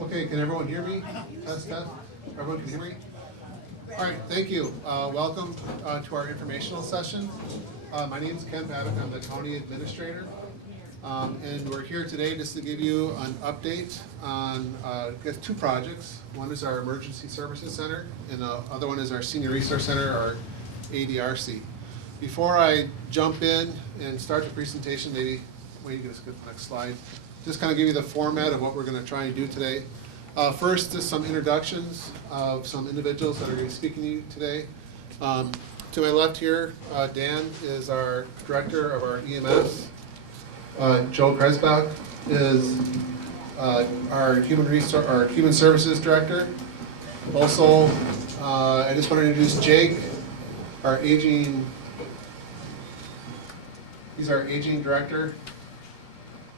Okay, can everyone hear me? Test, test. Everyone can hear me? All right, thank you. Welcome to our informational session. My name is Ken Paddock. I'm the county administrator. And we're here today just to give you an update on, I guess, two projects. One is our Emergency Services Center, and the other one is our Senior Resource Center, our ADRC. Before I jump in and start the presentation, maybe, wait, you can just get the next slide. Just kind of give you the format of what we're going to try and do today. First, just some introductions of some individuals that are going to be speaking to you today. To my left here, Dan is our director of our EMS. Joe Kresbach is our Human Services Director. Also, I just want to introduce Jake, our aging. He's our aging director.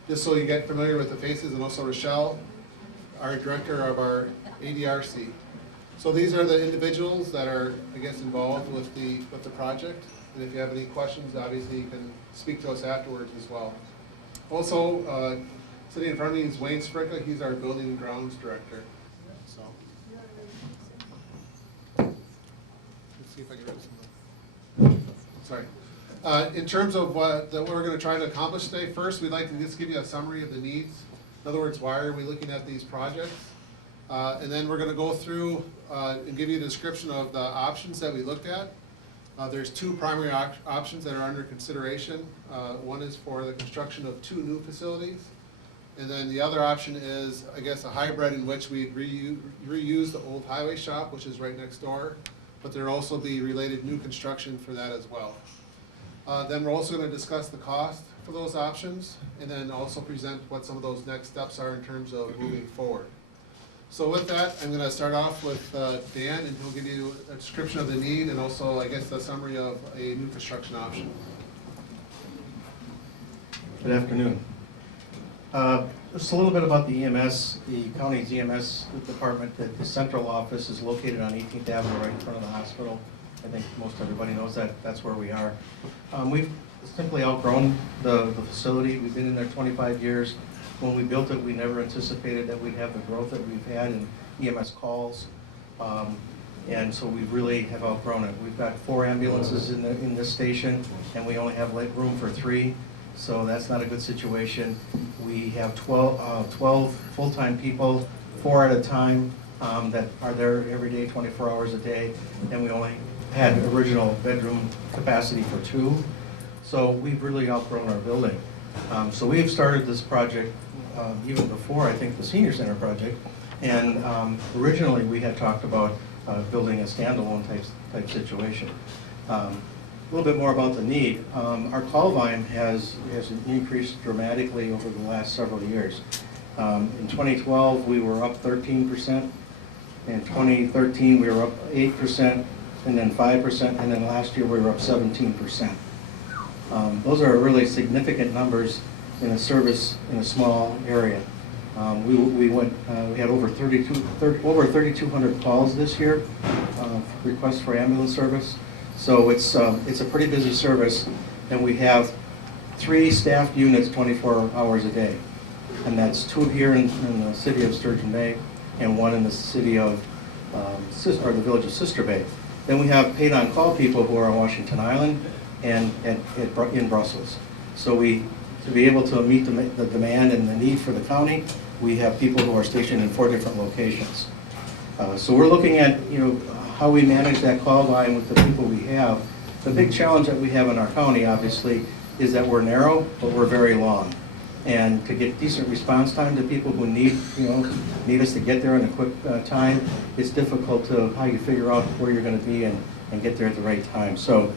Just so you get familiar with the faces, and also Rochelle, our director of our ADRC. So these are the individuals that are, I guess, involved with the project. And if you have any questions, obviously you can speak to us afterwards as well. Also, sitting in front of me is Wayne Spricka. He's our Building and Grounds Director. So, let's see if I can read some. Sorry. In terms of what we're going to try to accomplish today, first we'd like to just give you a summary of the needs. In other words, why are we looking at these projects? And then we're going to go through and give you a description of the options that we looked at. There's two primary options that are under consideration. One is for the construction of 2 new facilities. And then the other option is, I guess, a hybrid in which we reuse the old highway shop, which is right next door. But there will also be related new construction for that as well. Then we're also going to discuss the cost for those options, and then also present what some of those next steps are in terms of moving forward. So with that, I'm going to start off with Dan, and he'll give you a description of the need and also, I guess, the summary of a new construction option. Good afternoon. Just a little bit about the EMS. The county's EMS department, the central office is located on 18th Avenue right in front of the hospital. I think most everybody knows that. That's where we are. We've simply outgrown the facility. We've been in there 25 years. When we built it, we never anticipated that we'd have the growth that we've had in EMS calls. And so we really have outgrown it. We've got 4 ambulances in this station, and we only have room for 3. So that's not a good situation. We have 12 full-time people, 4 at a time, that are there every day, 24 hours a day, and we only had original bedroom capacity for 2. So we've really outgrown our building. So we've started this project even before, I think, the senior center project. And originally we had talked about building a standalone type situation. A little bit more about the need. Our call volume has increased dramatically over the last several years. In 2012 we were up 13%. In 2013 we were up 8%. And then 5%, and then last year we were up 17%. Those are really significant numbers in a service in a small area. We had over 3,200 calls this year, requests for ambulance service. So it's a pretty busy service, and we have 3 staffed units 24 hours a day, and that's 2 here in the city of Sturgeon Bay, and 1 in the city of the village of Sister Bay. Then we have paid-on-call people who are on Washington Island and in Brussels. So to be able to meet the demand and the need for the county, we have people who are stationed in 4 different locations. So we're looking at how we manage that call volume with the people we have. The big challenge that we have in our county, obviously, is that we're narrow, but we're very long. And to get decent response time to people who need us to get there in a quick time, it's difficult to how you figure out where you're going to be and get there at the right time. So,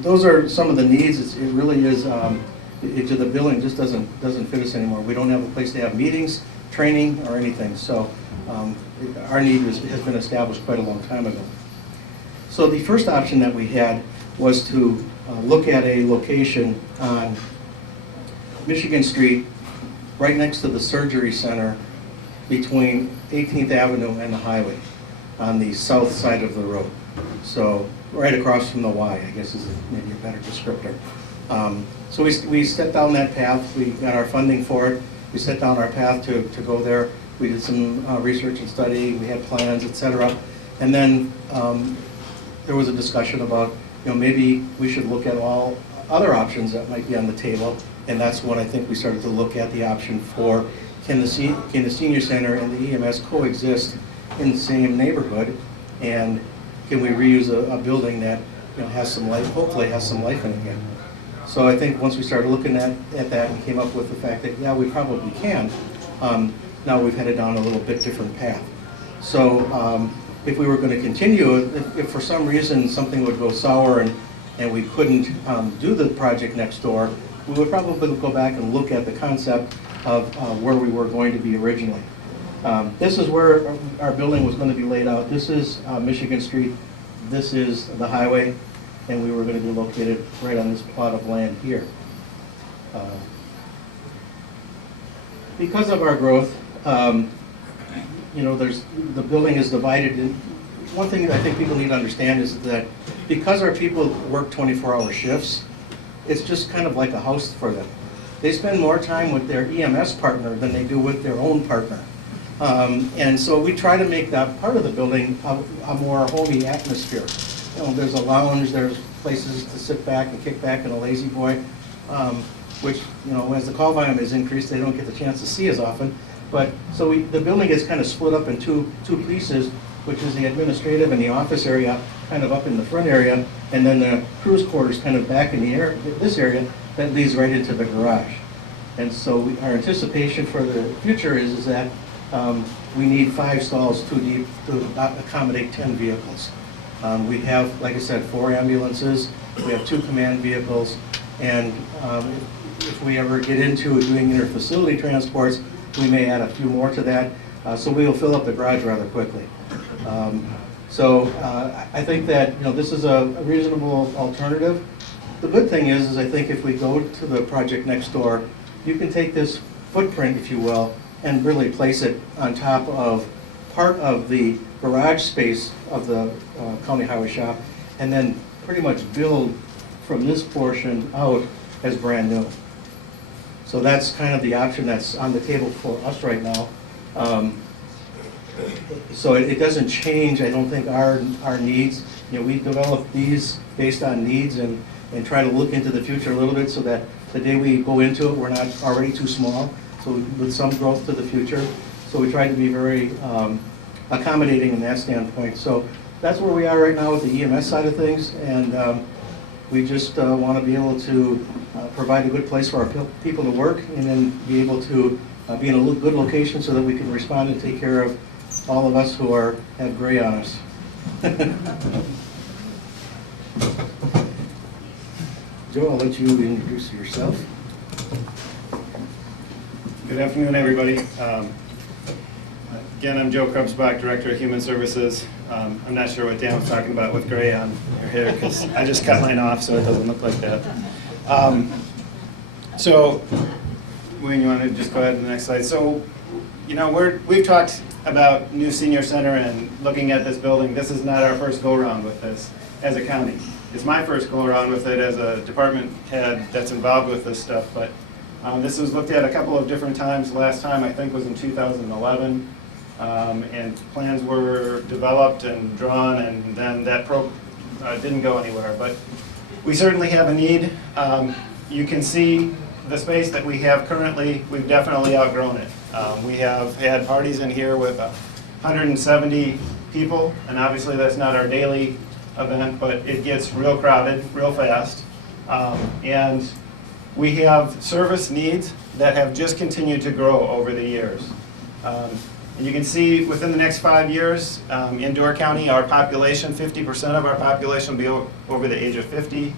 those are some of the needs. It really is. The building just doesn't fit us anymore. We don't have a place to have meetings, training, or anything. So, our need has been established quite a long time ago. So the first option that we had was to look at a location on Michigan Street, right next to the surgery center, between 18th Avenue and the highway, on the south side of the road. So right across from the Y, I guess is maybe a better descriptor. So we set down that path. We got our funding for it. We set down our path to go there. We did some research and study, we had plans, et cetera. And then there was a discussion about, maybe we should look at all other options that might be on the table. And that's when I think we started to look at the option for, can the senior center and the EMS coexist in the same neighborhood? And can we reuse a building that has some life, hopefully has some life in it again? So I think once we started looking at that and came up with the fact that, yeah, we probably can, now we've headed down a little bit different path. So if we were going to continue, if for some reason something would go sour and we couldn't do the project next door, we would probably go back and look at the concept of where we were going to be originally. This is where our building was going to be laid out. This is Michigan Street. This is the highway, and we were going to be located right on this plot of land here. Because of our growth, the building is divided in. One thing that I think people need to understand is that because our people work 24-hour shifts, it's just kind of like a house for them. They spend more time with their EMS partner than they do with their own partner. And so we try to make that part of the building a more homey atmosphere. There's a lounge, there's places to sit back and kick back in a lazy boy, which, as the call volume is increased, they don't get the chance to see as often. But so the building gets kind of split up in two pieces, which is the administrative and the office area kind of up in the front area, and then the cruise quarters kind of back in this area that leads right into the garage. And so our anticipation for the future is that we need 5 stalls too deep to accommodate 10 vehicles. We have, like I said, 4 ambulances, we have 2 command vehicles, and if we ever get into doing interfacility transports, we may add a few more to that, so we will fill up the garage rather quickly. I think that this is a reasonable alternative. The good thing is I think if we go to the project next door, you can take this footprint, if you will, and really place it on top of part of the garage space of the county highway shop, and then pretty much build from this portion out as brand new. So that's kind of the option that's on the table for us right now. So it doesn't change, I don't think, our needs. We develop these based on needs and try to look into the future a little bit so that the day we go into it, we're not already too small, so with some growth to the future. So we try to be very accommodating in that standpoint. So that's where we are right now with the EMS side of things, and we just want to be able to provide a good place for our people to work, and then be able to be in a good location so that we can respond and take care of all of us who have gray on us. Joe, I'll let you introduce yourself. Good afternoon, everybody. Again, I'm Joe Krupsbach, Director of Human Services. I'm not sure what Dan was talking about with gray on your hair, because I just cut mine off so it doesn't look like that. So, Wayne, you want to just go ahead to the next slide? So, we've talked about new senior center and looking at this building. This is not our first go-around with this as a county. It's my first go-around with it as a department head that's involved with this stuff, but this was looked at a couple of different times. Last time, I think, was in 2011, and plans were developed and drawn, and then that didn't go anywhere. But we certainly have a need. You can see the space that we have currently, we've definitely outgrown it. We have had parties in here with 170 people, and obviously that's not our daily event, but it gets real crowded real fast. And we have service needs that have just continued to grow over the years. And you can see within the next 5 years, in Door County, our population, 50% of our population will be over the age of 50.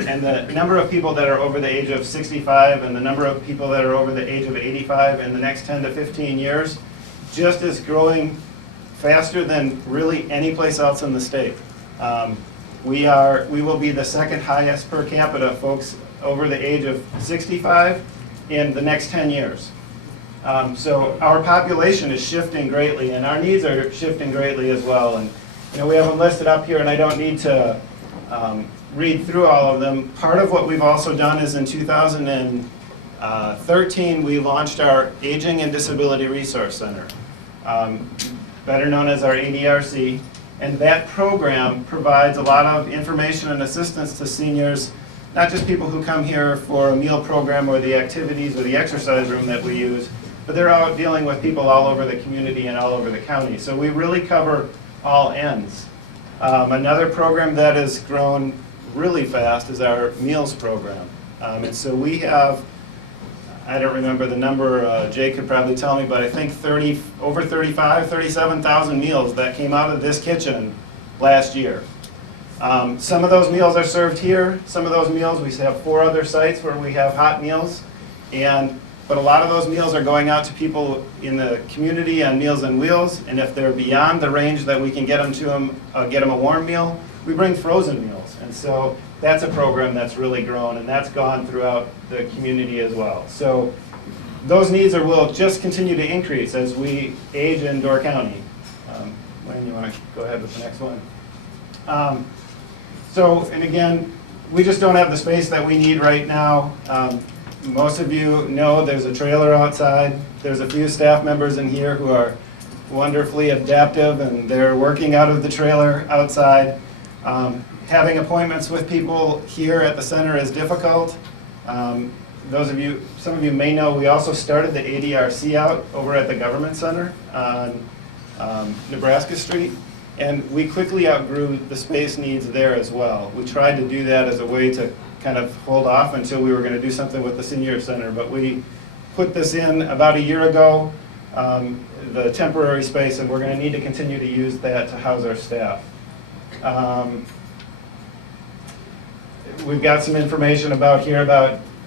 And the number of people that are over the age of 65 and the number of people that are over the age of 85 in the next 10 to 15 years just is growing faster than really any place else in the state. We will be the second highest per capita folks over the age of 65 in the next 10 years. So our population is shifting greatly, and our needs are shifting greatly as well. And we have them listed up here, and I don't need to read through all of them. Part of what we've also done is in 2010, 13, we launched our Aging and Disability Resource Center, better known as our ADRC. And that program provides a lot of information and assistance to seniors, not just people who come here for a meal program or the activities or the exercise room that we use, but they're out dealing with people all over the community and all over the county. So we really cover all ends. Another program that has grown really fast is our meals program. And so we have, I don't remember the number, Jay could probably tell me, but I think over 37,000 meals that came out of this kitchen last year. Some of those meals are served here. Some of those meals, we have 4 other sites where we have hot meals. But a lot of those meals are going out to people in the community on Meals on Wheels. And if they're beyond the range that we can get them a warm meal, we bring frozen meals. And so that's a program that's really grown, and that's gone throughout the community as well. So those needs will just continue to increase as we age in Door County. Wayne, you want to go ahead with the next one? And again, we just don't have the space that we need right now. Most of you know there's a trailer outside. There's a few staff members in here who are wonderfully adaptive, and they're working out of the trailer outside. Having appointments with people here at the center is difficult. Some of you may know, we also started the ADRC out over at the Government Center on Nebraska Street, and we quickly outgrew the space needs there as well. We tried to do that as a way to kind of hold off until we were going to do something with the senior center, but we put this in about a year ago, the temporary space, and we're going to need to continue to use that to house our staff. We've got some information about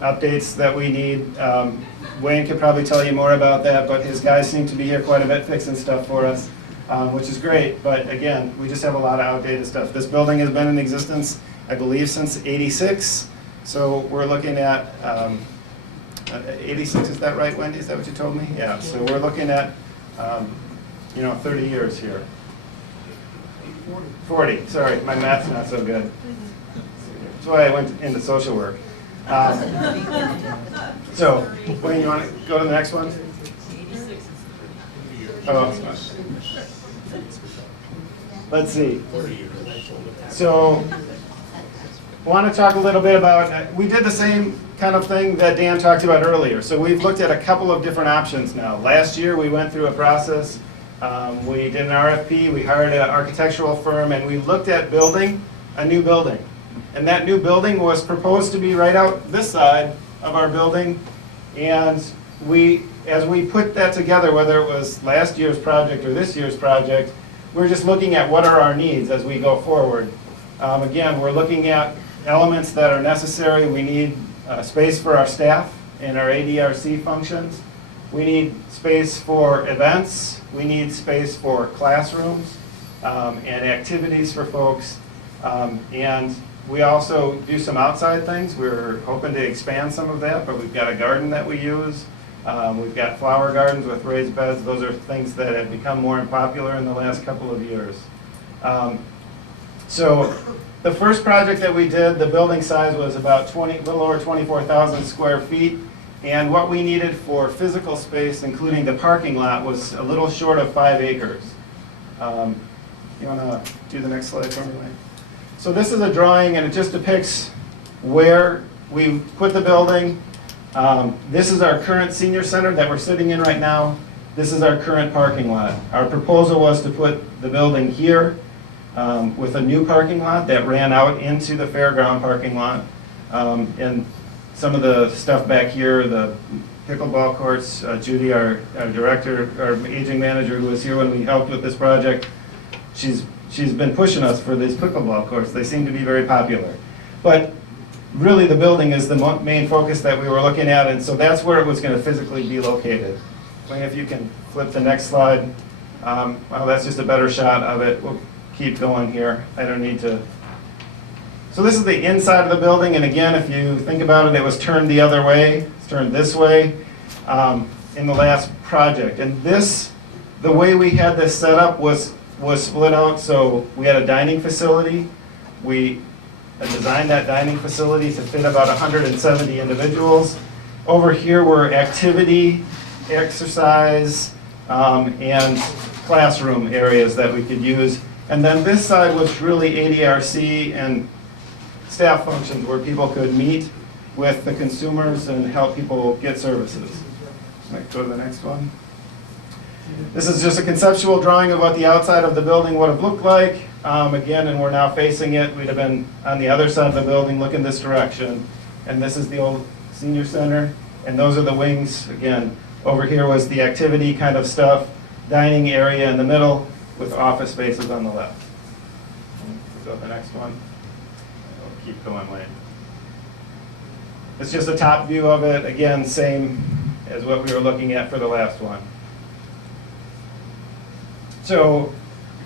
updates that we need. Wayne could probably tell you more about that, but his guys seem to be here quite a bit fixing stuff for us, which is great. But again, we just have a lot of outdated stuff. This building has been in existence, I believe, since '86. So we're looking at 86. Is that right, Wendy? Is that what you told me? Yeah. So we're looking at 30 years here. 40. Sorry, my math's not so good. That's why I went into social work. So, Wayne, you want to go to the next one? Oh, let's see. So, I want to talk a little bit about, we did the same kind of thing that Dan talked about earlier. So we've looked at a couple of different options now. Last year we went through a process. We did an RFP, we hired an architectural firm, and we looked at building a new building. And that new building was proposed to be right out this side of our building. And as we put that together, whether it was last year's project or this year's project, we're just looking at what are our needs as we go forward. Again, we're looking at elements that are necessary. We need space for our staff and our ADRC functions. We need space for events. We need space for classrooms and activities for folks. And we also do some outside things. We're hoping to expand some of that, but we've got a garden that we use. We've got flower gardens with raised beds. Those are things that have become more popular in the last couple of years. So the first project that we did, the building size was about a little over 24,000 square feet. And what we needed for physical space, including the parking lot, was a little short of 5 acres. You want to do the next slide for me, Wayne? So this is a drawing, and it just depicts where we put the building. This is our current senior center that we're sitting in right now. This is our current parking lot. Our proposal was to put the building here with a new parking lot that ran out into the fairground parking lot. And some of the stuff back here, the pickleball courts, Judy, our director, our aging manager who was here when we helped with this project, she's been pushing us for these pickleball courts. They seem to be very popular. But really the building is the main focus that we were looking at, and so that's where it was going to physically be located. Wayne, if you can flip the next slide. Well, that's just a better shot of it. We'll keep going here. I don't need to. So this is the inside of the building, and again, if you think about it, it was turned the other way. It's turned this way in the last project. And this, the way we had this set up was split out. So we had a dining facility. We designed that dining facility to fit about 170 individuals. Over here were activity, exercise, and classroom areas that we could use. And then this side was really ADRC and staff functions where people could meet with the consumers and help people get services. Go to the next one. This is just a conceptual drawing of what the outside of the building would have looked like. Again, and we're now facing it. We'd have been on the other side of the building, looking this direction. And this is the old senior center, and those are the wings. Again, over here was the activity kind of stuff, dining area in the middle with office spaces on the left. Go to the next one. I'll keep going, Wayne. It's just a top view of it. Again, same as what we were looking at for the last one. So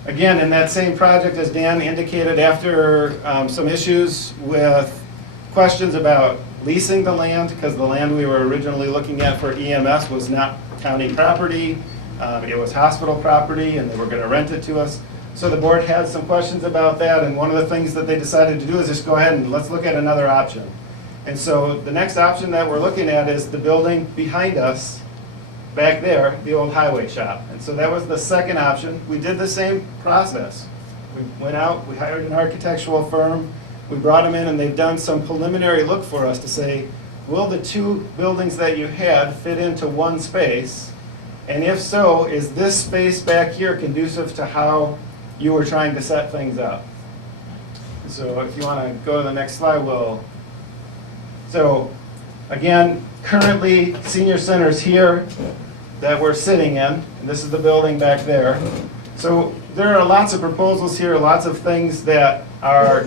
again, in that same project, as Dan indicated, after some issues with questions about leasing the land, because the land we were originally looking at for EMS was not county property, it was hospital property, and they were going to rent it to us. So the board had some questions about that, and one of the things that they decided to do is just go ahead and let's look at another option. And so the next option that we're looking at is the building behind us, back there, the old highway shop. And so that was the second option. We did the same process. We went out, we hired an architectural firm, we brought them in, and they've done some preliminary look for us to say, will the two buildings that you had fit into one space? And if so, is this space back here conducive to how you were trying to set things up? So if you want to go to the next slide, so again, currently senior center's here that we're sitting in, and this is the building back there. So there are lots of proposals here, lots of things that are,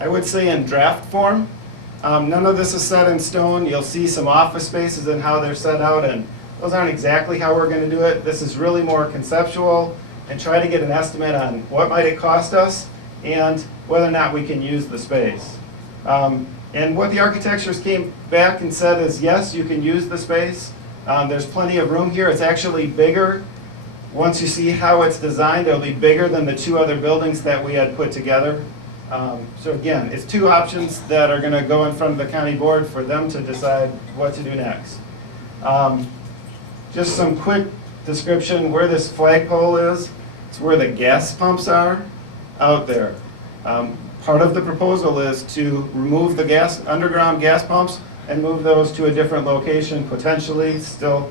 I would say, in draft form. None of this is set in stone. You'll see some office spaces and how they're set out, and those aren't exactly how we're going to do it. This is really more conceptual and try to get an estimate on what might it cost us and whether or not we can use the space. And what the architects came back and said is, yes, you can use the space. There's plenty of room here. It's actually bigger. Once you see how it's designed, it'll be bigger than the two other buildings that we had put together. So again, it's two options that are going to go in front of the county board for them to decide what to do next. Just some quick description where this flagpole is. It's where the gas pumps are out there. Part of the proposal is to remove the underground gas pumps and move those to a different location, potentially. Still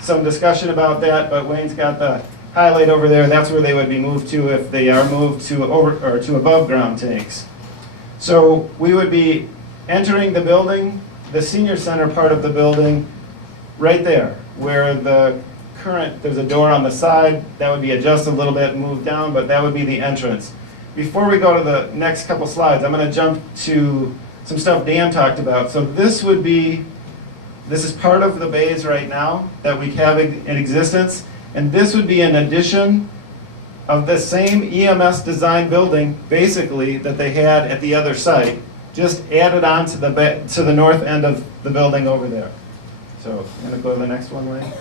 some discussion about that, but Wayne's got the highlight over there. That's where they would be moved to if they are moved to above ground tanks. So we would be entering the building, the senior center part of the building, right there, where there's a door on the side that would be adjusted a little bit and moved down, but that would be the entrance. Before we go to the next couple slides, I'm going to jump to some stuff Dan talked about. So this is part of the bays right now that we have in existence, and this would be an addition of the same EMS design building, basically, that they had at the other site, just added on to the north end of the building over there. So I'm going to go to the next one, Wayne.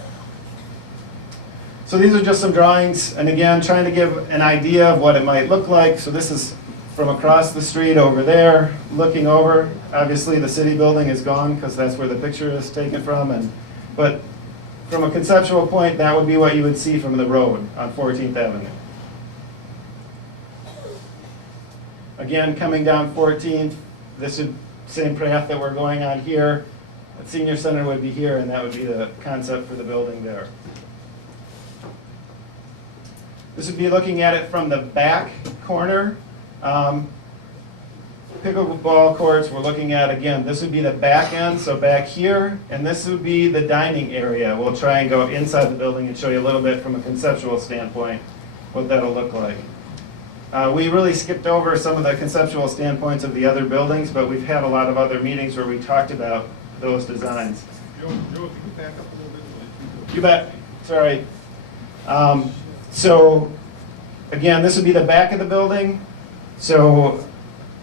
So these are just some drawings, and again, trying to give an idea of what it might look like. So this is from across the street over there, looking over. Obviously, the city building is gone because that's where the picture is taken from. But from a conceptual point, that would be what you would see from the road on 14th Avenue. Again, coming down 14th, this is the same path that we're going on here. The senior center would be here, and that would be the concept for the building there. This would be looking at it from the back corner. Pickleball courts, we're looking at, again, this would be the back end, so back here, and this would be the dining area. We'll try and go inside the building and show you a little bit from a conceptual standpoint what that'll look like. We really skipped over some of the conceptual standpoints of the other buildings, but we've had a lot of other meetings where we talked about those designs. Joe, if you could back up a little bit. You bet. Sorry. So again, this would be the back of the building. So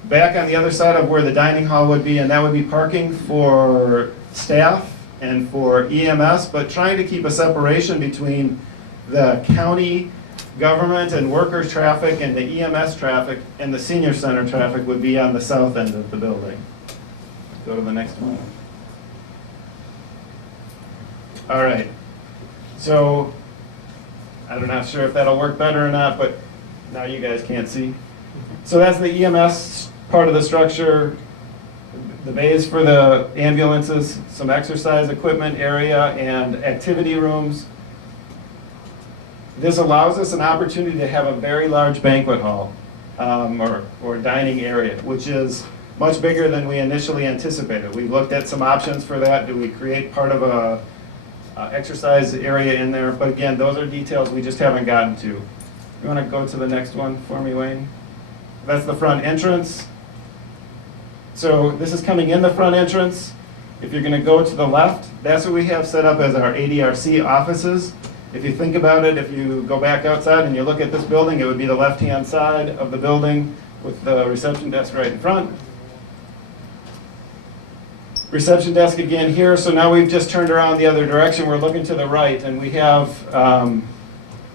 back on the other side of where the dining hall would be, and that would be parking for staff and for EMS, but trying to keep a separation between the county government and workers traffic and the EMS traffic, and the senior center traffic would be on the south end of the building. Go to the next one. All right. So, I'm not sure if that'll work better or not, but now you guys can't see. So that's the EMS part of the structure. The bays for the ambulances, some exercise equipment area, and activity rooms. This allows us an opportunity to have a very large banquet hall, or dining area, which is much bigger than we initially anticipated. We looked at some options for that. Do we create part of a exercise area in there? But again, those are details we just haven't gotten to. You want to go to the next one for me, Wayne? That's the front entrance. So this is coming in the front entrance. If you're going to go to the left, that's what we have set up as our ADRC offices. If you think about it, if you go back outside and you look at this building, it would be the left-hand side of the building with the reception desk right in front. Reception desk again here, so now we've just turned around the other direction. We're looking to the right, and we have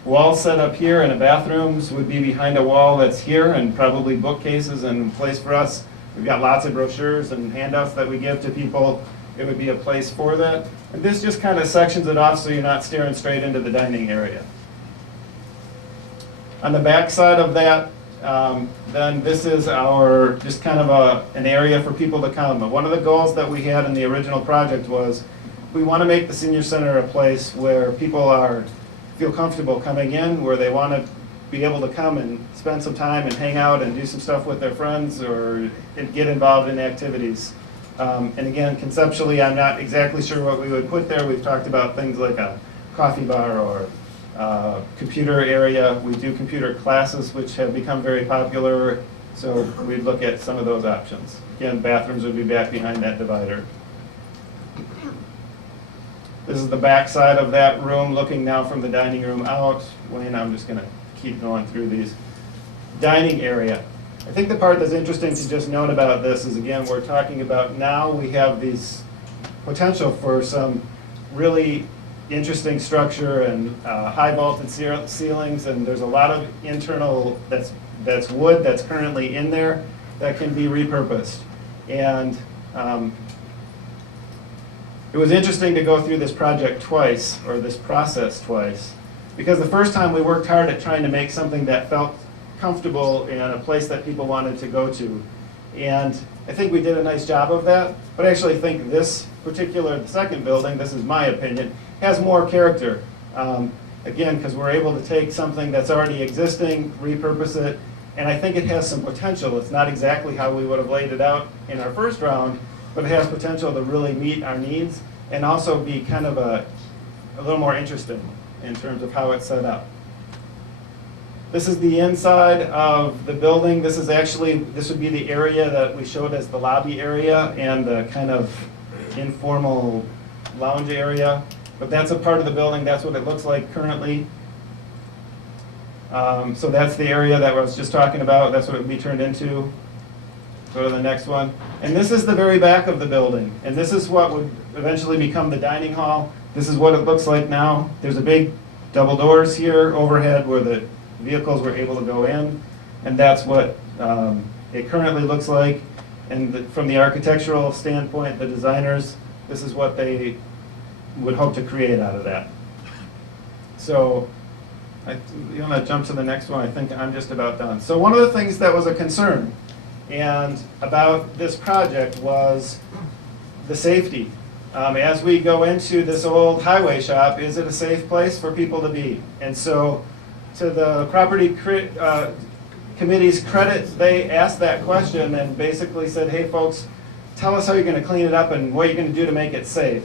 walls set up here, and the bathrooms would be behind a wall that's here, and probably bookcases and a place for us. We've got lots of brochures and handouts that we give to people. It would be a place for that. And this just kind of sections it off so you're not staring straight into the dining area. On the back side of that, then this is our, just kind of an area for people to come. But one of the goals that we had in the original project was we want to make the senior center a place where people feel comfortable coming in, where they want to be able to come and spend some time and hang out and do some stuff with their friends or get involved in activities. And again, conceptually, I'm not exactly sure what we would put there. We've talked about things like a coffee bar or computer area. We do computer classes, which have become very popular, so we'd look at some of those options. Again, bathrooms would be back behind that divider. This is the back side of that room, looking now from the dining room out. Wayne, I'm just going to keep going through these. Dining area. I think the part that's interesting to just note about this is, again, we're talking about now we have these potential for some really interesting structure and high vaulted ceilings, and there's a lot of internal that's wood that's currently in there that can be repurposed. And it was interesting to go through this project twice, or this process twice, because the first time we worked hard at trying to make something that felt comfortable in a place that people wanted to go to. And I think we did a nice job of that, but I actually think this particular, the second building, this is my opinion, has more character. Again, because we're able to take something that's already existing, repurpose it, and I think it has some potential. It's not exactly how we would have laid it out in our first round, but it has potential to really meet our needs and also be kind of a little more interesting in terms of how it's set up. This is the inside of the building. This would be the area that we showed as the lobby area and the kind of informal lounge area. But that's a part of the building. That's what it looks like currently. So that's the area that I was just talking about. That's what it would be turned into. Go to the next one. And this is the very back of the building. And this is what would eventually become the dining hall. This is what it looks like now. There's a big double doors here overhead where the vehicles were able to go in. And that's what it currently looks like. And from the architectural standpoint, the designers, this is what they would hope to create out of that. So you want to jump to the next one? I think I'm just about done. So one of the things that was a concern and about this project was the safety. As we go into this old highway shop, is it a safe place for people to be? And so to the property committee's credit, they asked that question and basically said, hey folks, tell us how you're going to clean it up and what you're going to do to make it safe.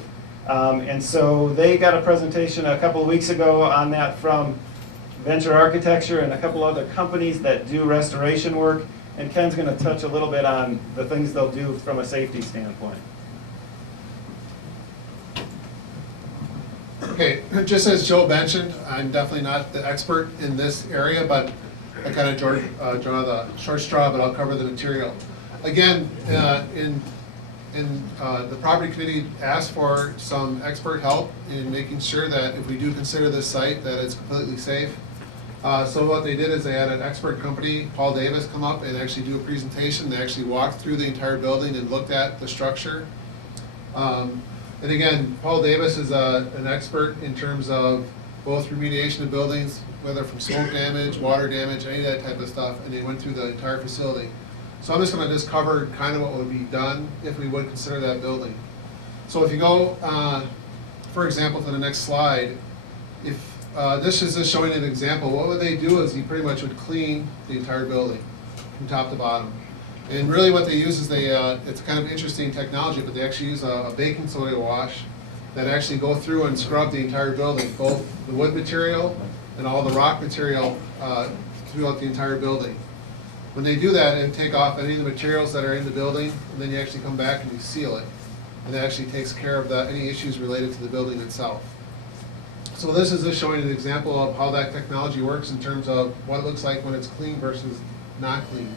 And so they got a presentation a couple of weeks ago on that from Venture Architecture and a couple other companies that do restoration work. And Ken's going to touch a little bit on the things they'll do from a safety standpoint. Okay, just as Joe mentioned, I'm definitely not the expert in this area, but I kind of draw the short straw, but I'll cover the material. Again, the property committee asked for some expert help in making sure that if we do consider this site, that it's completely safe. So what they did is they had an expert company, Paul Davis, come up and actually do a presentation. They actually walked through the entire building and looked at the structure. And again, Paul Davis is an expert in terms of both remediation of buildings, whether from smoke damage, water damage, any of that type of stuff, and they went through the entire facility. So I'm just gonna cover kind of what would be done if we would consider that building. So if you go, for example, to the next slide, if this is just showing an example, what would they do is you pretty much would clean the entire building from top to bottom. And really what they use is it's kind of interesting technology, but they actually use a baking soda wash that actually go through and scrub the entire building, both the wood material and all the rock material throughout the entire building. When they do that, and take off any of the materials that are in the building, and then you actually come back and you seal it. And that actually takes care of any issues related to the building itself. So this is just showing an example of how that technology works in terms of what it looks like when it's clean versus not clean.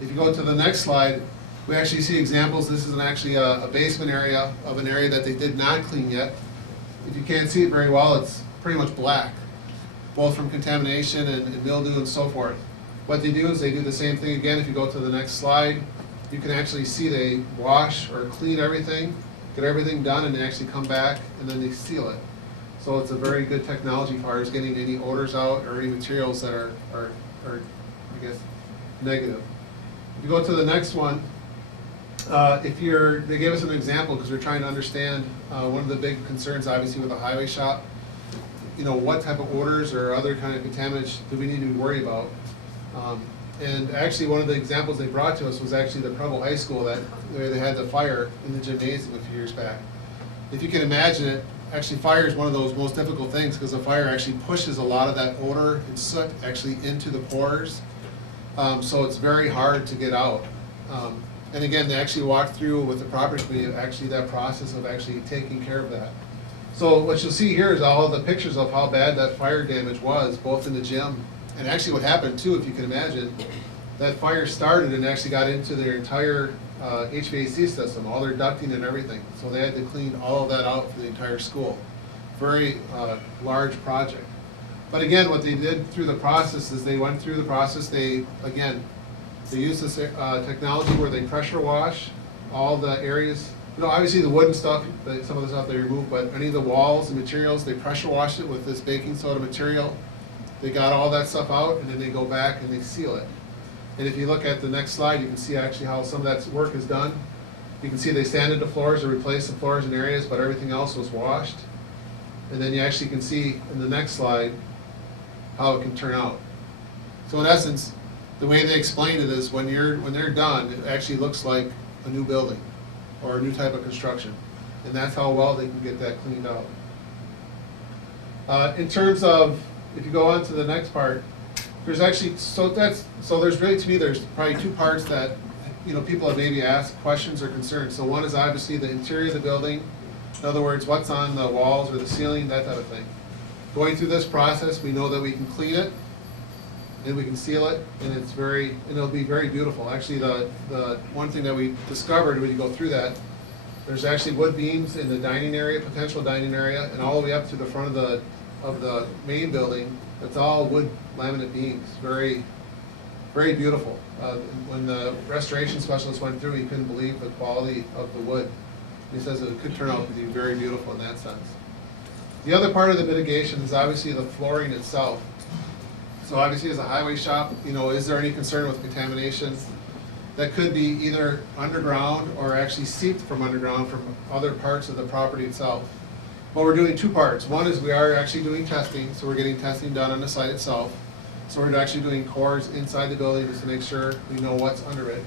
If you go to the next slide, we actually see examples. This is actually a basement area of an area that they did not clean yet. If you can't see it very well, it's pretty much black, both from contamination and mildew and so forth. What they do is they do the same thing again. If you go to the next slide, you can actually see they wash or clean everything, get everything done, and they actually come back and then they seal it. So it's a very good technology as far as getting any odors out or any materials that are I guess, negative. If you go to the next one, they gave us an example because we're trying to understand one of the big concerns obviously with a highway shop, what type of odors or other kind of contaminants do we need to worry about? And actually one of the examples they brought to us was actually the Preble High School where they had the fire in the gymnasium a few years back. If you can imagine it, actually fire is one of those most difficult things because the fire actually pushes a lot of that odor and soot actually into the pores. So it's very hard to get out. And again, they actually walked through with the property committee actually that process of actually taking care of that. So what you'll see here is all of the pictures of how bad that fire damage was, both in the gym, and actually what happened too, if you can imagine, that fire started and actually got into their entire HVAC system, all their ducting and everything. So they had to clean all of that out for the entire school. Very large project. But again, what they did through the process is they went through the process, they used this technology where they pressure wash all the areas. Obviously the wooden stuff, some of the stuff they removed, but any of the walls and materials, they pressure washed it with this baking soda material. They got all that stuff out, and then they go back and they seal it. And if you look at the next slide, you can see actually how some of that work is done. You can see they sanded the floors or replaced the floors in areas, but everything else was washed. And then you actually can see in the next slide how it can turn out. So in essence, the way they explain it is when they're done, it actually looks like a new building or a new type of construction. And that's how well they can get that cleaned out. In terms of, if you go on to the next part, there's actually, there's really, to me, there's probably two parts that, people have maybe asked questions or concerns. So one is obviously the interior of the building. In other words, what's on the walls or the ceiling, that type of thing. Going through this process, we know that we can clean it, and we can seal it, and it'll be very beautiful. Actually, the one thing that we discovered when you go through that, there's actually wood beams in the dining area, potential dining area, and all the way up to the front of the main building. It's all wood laminate beams, very, very beautiful. When the restoration specialist went through, he couldn't believe the quality of the wood. He says it could turn out to be very beautiful in that sense. The other part of the mitigation is obviously the flooring itself. So obviously as a highway shop, is there any concern with contamination that could be either underground or actually seeped from underground from other parts of the property itself? Well, we're doing two parts. One is we are actually doing testing, so we're getting testing done on the site itself. So we're actually doing cores inside the building just to make sure we know what's under it.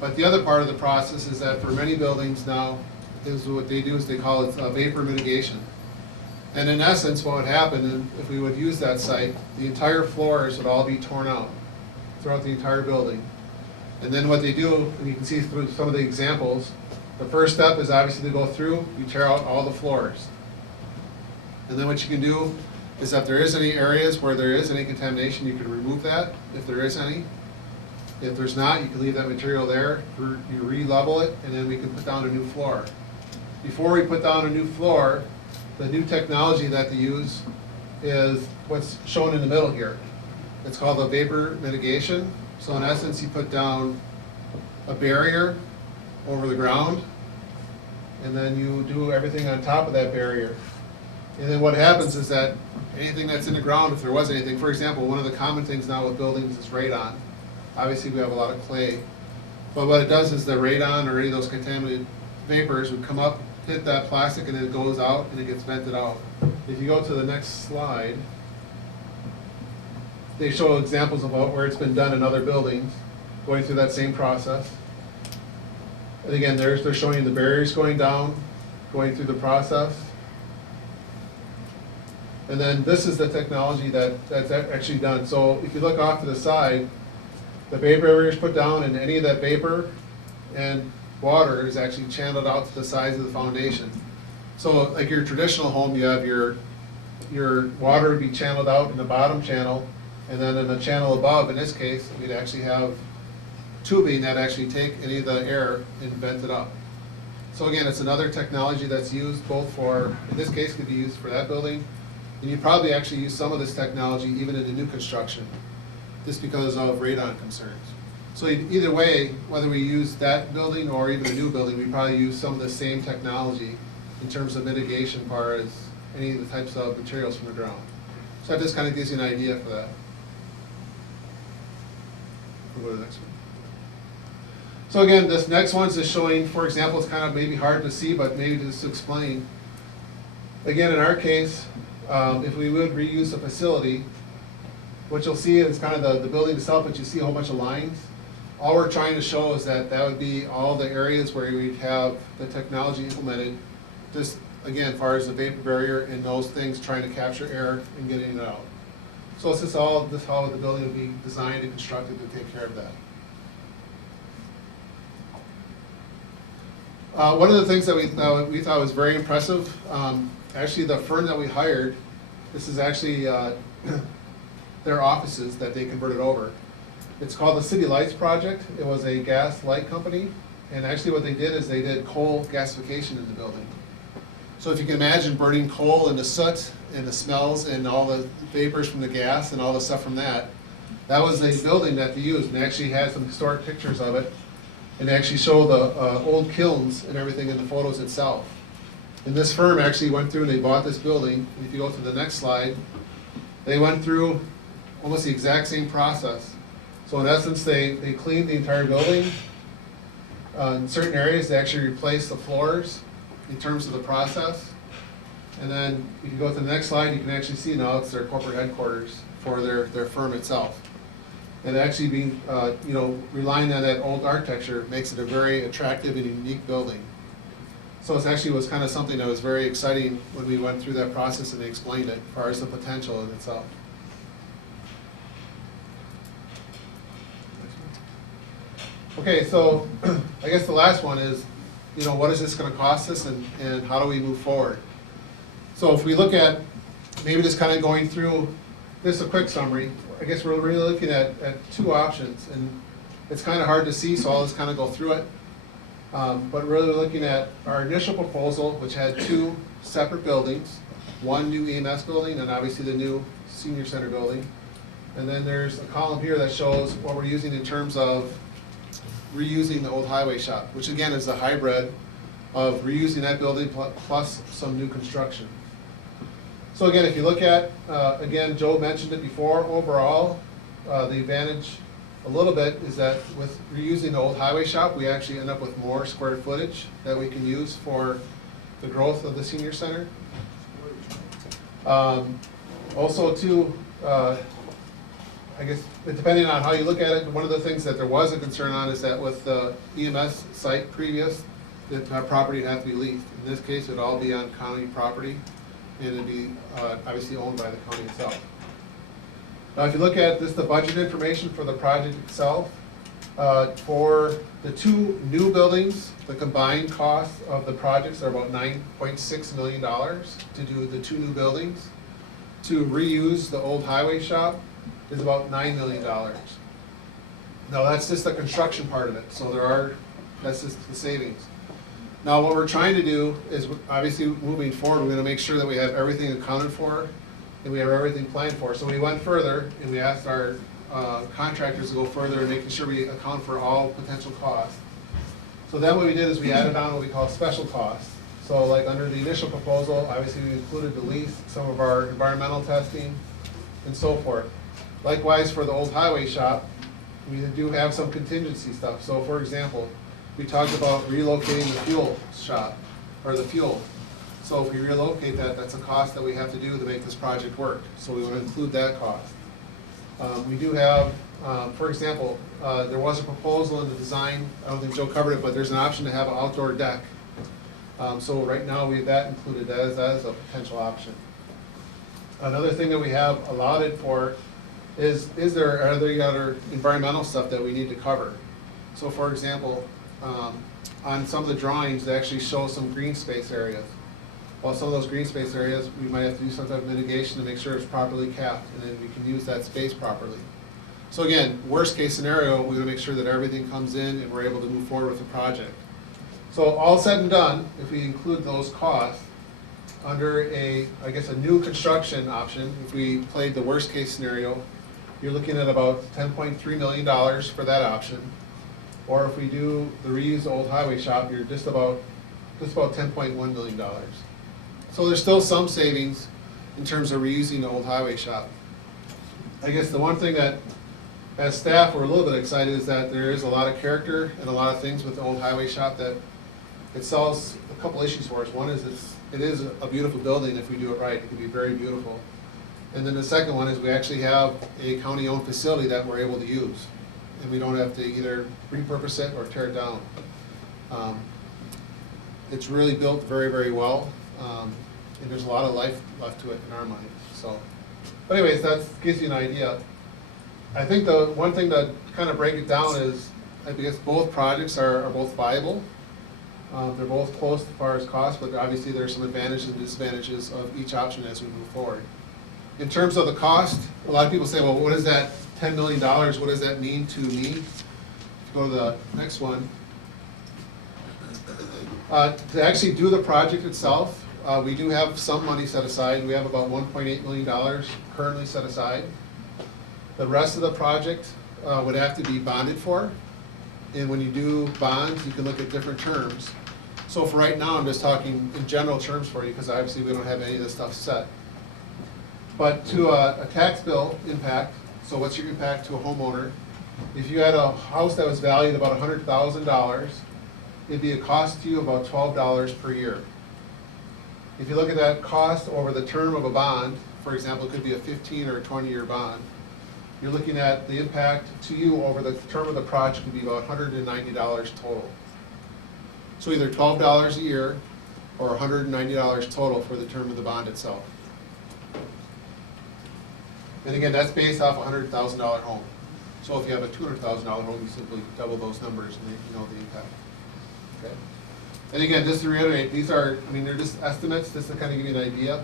But the other part of the process is that for many buildings now, what they do is they call it vapor mitigation. And in essence, what would happen if we would use that site, the entire floors would all be torn out throughout the entire building. And then what they do, and you can see through some of the examples, the first step is obviously to go through, you tear out all the floors. And then what you can do is if there is any areas where there is any contamination, you can remove that, if there is any. If there's not, you can leave that material there, you re-level it, and then we can put down a new floor. Before we put down a new floor, the new technology that they use is what's shown in the middle here. It's called the vapor mitigation. So in essence, you put down a barrier over the ground, and then you do everything on top of that barrier. And then what happens is that anything that's in the ground, if there was anything, for example, one of the common things now with buildings is radon. Obviously, we have a lot of clay. But what it does is the radon or any of those contaminated vapors would come up, hit that plastic, and then it goes out and it gets vented out. If you go to the next slide, they show examples of where it's been done in other buildings, going through that same process. And again, they're showing the barriers going down, going through the process. And then this is the technology that's actually done. So if you look off to the side, the vapor barrier is put down, and any of that vapor and water is actually channeled out to the sides of the foundation. So like your traditional home, you have your water would be channeled out in the bottom channel, and then in the channel above, in this case, we'd actually have tubing that actually take any of the air and vent it up. So again, it's another technology that's used both for, in this case, could be used for that building, and you probably actually use some of this technology even in the new construction, just because of radon concerns. So either way, whether we use that building or even a new building, we probably use some of the same technology in terms of mitigation as far as any of the types of materials from the ground. So that just kind of gives you an idea for that. We'll go to the next one. So again, this next one's just showing, for example, it's kind of maybe hard to see, but maybe just to explain. Again, in our case, if we would reuse the facility, what you'll see is kind of the building itself, but you see a whole bunch of lines. All we're trying to show is that would be all the areas where we'd have the technology implemented, just again, as far as the vapor barrier and those things trying to capture air and getting it out. So it's just how the building would be designed and constructed to take care of that. One of the things that we thought was very impressive, actually the firm that we hired, this is actually their offices that they converted over. It's called the City Lights Project. It was a gas light company, and actually what they did is they did coal gasification in the building. So if you can imagine burning coal and the soot and the smells and all the vapors from the gas and all the stuff from that, that was a building that they used, and they actually had some historic pictures of it, and they actually show the old kilns and everything in the photos itself. And this firm actually went through and they bought this building. And if you go to the next slide, they went through almost the exact same process. So in essence, they cleaned the entire building. In certain areas, they actually replaced the floors in terms of the process. And then if you go to the next slide, you can actually see now it's their corporate headquarters for their firm itself. And actually being, relying on that old architecture makes it a very attractive and unique building. So it actually was kind of something that was very exciting when we went through that process and they explained it as far as the potential in itself. Okay, so I guess the last one is, what is this going to cost us and how do we move forward? So if we look at, maybe just kind of going through, just a quick summary, I guess we're really looking at two options, and it's kind of hard to see, so I'll just kind of go through it. But really looking at our initial proposal, which had two separate buildings, one new EMS building and obviously the new senior center building. And then there's a column here that shows what we're using in terms of reusing the old highway shop, which again is a hybrid of reusing that building plus some new construction. So again, if you look at, again, Joe mentioned it before, overall, the advantage a little bit is that with reusing the old highway shop, we actually end up with more square footage that we can use for the growth of the senior center. Also too, I guess, depending on how you look at it, one of the things that there was a concern on is that with the EMS site previous, that property would have to be leased. In this case, it would all be on county property, and it'd be obviously owned by the county itself. Now, if you look at this, the budget information for the project itself, for the two new buildings, the combined cost of the projects are about $9.6 million to do the two new buildings. To reuse the old highway shop is about $9 million. Now, that's just the construction part of it, so that's just the savings. Now, what we're trying to do is, obviously, moving forward, we're going to make sure that we have everything accounted for and we have everything planned for. So we went further and we asked our contractors to go further and making sure we account for all potential costs. So then what we did is we added on what we call special costs. So like under the initial proposal, obviously we included the lease, some of our environmental testing, and so forth. Likewise, for the old highway shop, we do have some contingency stuff. So for example, we talked about relocating the fuel shop, or the fuel. So if we relocate that, that's a cost that we have to do to make this project work. So we want to include that cost. We do have, for example, there was a proposal in the design, I don't think Joe covered it, but there's an option to have an outdoor deck. So right now, we have that included, that is a potential option. Another thing that we have allotted for is there other environmental stuff that we need to cover? So for example, on some of the drawings, they actually show some green space areas. Well, some of those green space areas, we might have to do some type of mitigation to make sure it's properly capped, and then we can use that space properly. So again, worst case scenario, we want to make sure that everything comes in and we're able to move forward with the project. So all said and done, if we include those costs, under a new construction option, if we played the worst case scenario, you're looking at about $10.3 million for that option. Or if we do the reuse old highway shop, you're just about $10.1 million. So there's still some savings in terms of reusing the old highway shop. I guess the one thing that, as staff, we're a little bit excited is that there is a lot of character and a lot of things with the old highway shop that it solves a couple issues for us. One is it is a beautiful building if we do it right. It can be very beautiful. And then the second one is we actually have a county-owned facility that we're able to use. And we don't have to either repurpose it or tear it down. It's really built very, very well. And there's a lot of life left to it in our mind. So, but anyways, that gives you an idea. I think the one thing to kind of break it down is, I guess both projects are both viable. They're both close as far as cost, but obviously there are some advantages and disadvantages of each option as we move forward. In terms of the cost, a lot of people say, well, what is that $10 million? What does that mean to me? Go to the next one. To actually do the project itself, we do have some money set aside. We have about $1.8 million currently set aside. The rest of the project would have to be bonded for. And when you do bonds, you can look at different terms. So for right now, I'm just talking in general terms for you because obviously we don't have any of this stuff set. But to a tax bill impact, so what's your impact to a homeowner? If you had a house that was valued about $100,000, it'd be a cost to you about $12 per year. If you look at that cost over the term of a bond, for example, it could be a 15 or a 20-year bond, you're looking at the impact to you over the term of the project would be about $190 total. So either $12 a year or $190 total for the term of the bond itself. And again, that's based off a $100,000 home. So if you have a $200,000 home, you simply double those numbers and you know the impact. Okay. And again, just to reiterate, these are, I mean, they're just estimates, just to kind of give you an idea.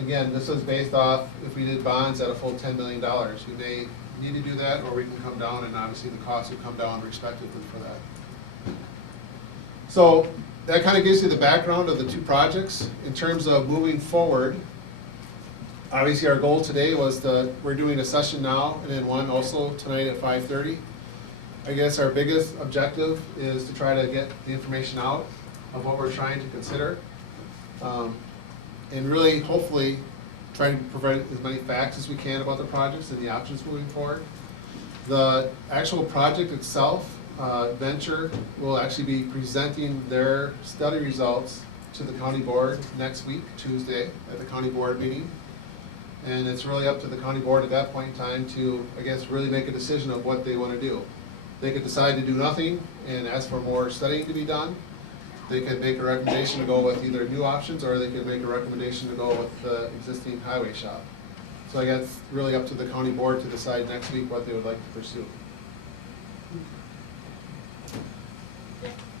Again, this is based off if we did bonds at a full $10 million. We may need to do that, or we can come down, and obviously the cost would come down respectively for that. So that kind of gives you the background of the two projects. In terms of moving forward, obviously our goal today was we're doing a session now, and then one also tonight at 5:30. I guess our biggest objective is to try to get the information out of what we're trying to consider. And really, hopefully, try to provide as many facts as we can about the projects and the options moving forward. The actual project itself, Venture, will actually be presenting their study results to the county board next week, Tuesday, at the county board meeting. And it's really up to the county board at that point in time to, I guess, really make a decision of what they want to do. They could decide to do nothing and ask for more studying to be done. They could make a recommendation to go with either new options, or they could make a recommendation to go with the existing highway shop. So I guess it's really up to the county board to decide next week what they would like to pursue.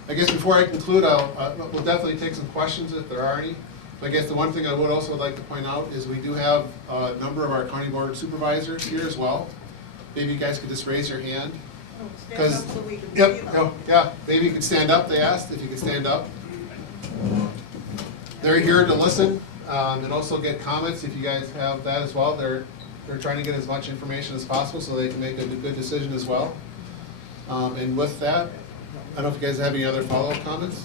I guess before I conclude, we'll definitely take some questions if there are any. But I guess the one thing I would also like to point out is we do have a number of our county board supervisors here as well. Maybe you guys could just raise your hand. Because, yeah, maybe you could stand up, they asked, if you could stand up. They're here to listen and also get comments if you guys have that as well. They're trying to get as much information as possible so they can make a good decision as well. And with that, I don't know if you guys have any other follow-up comments?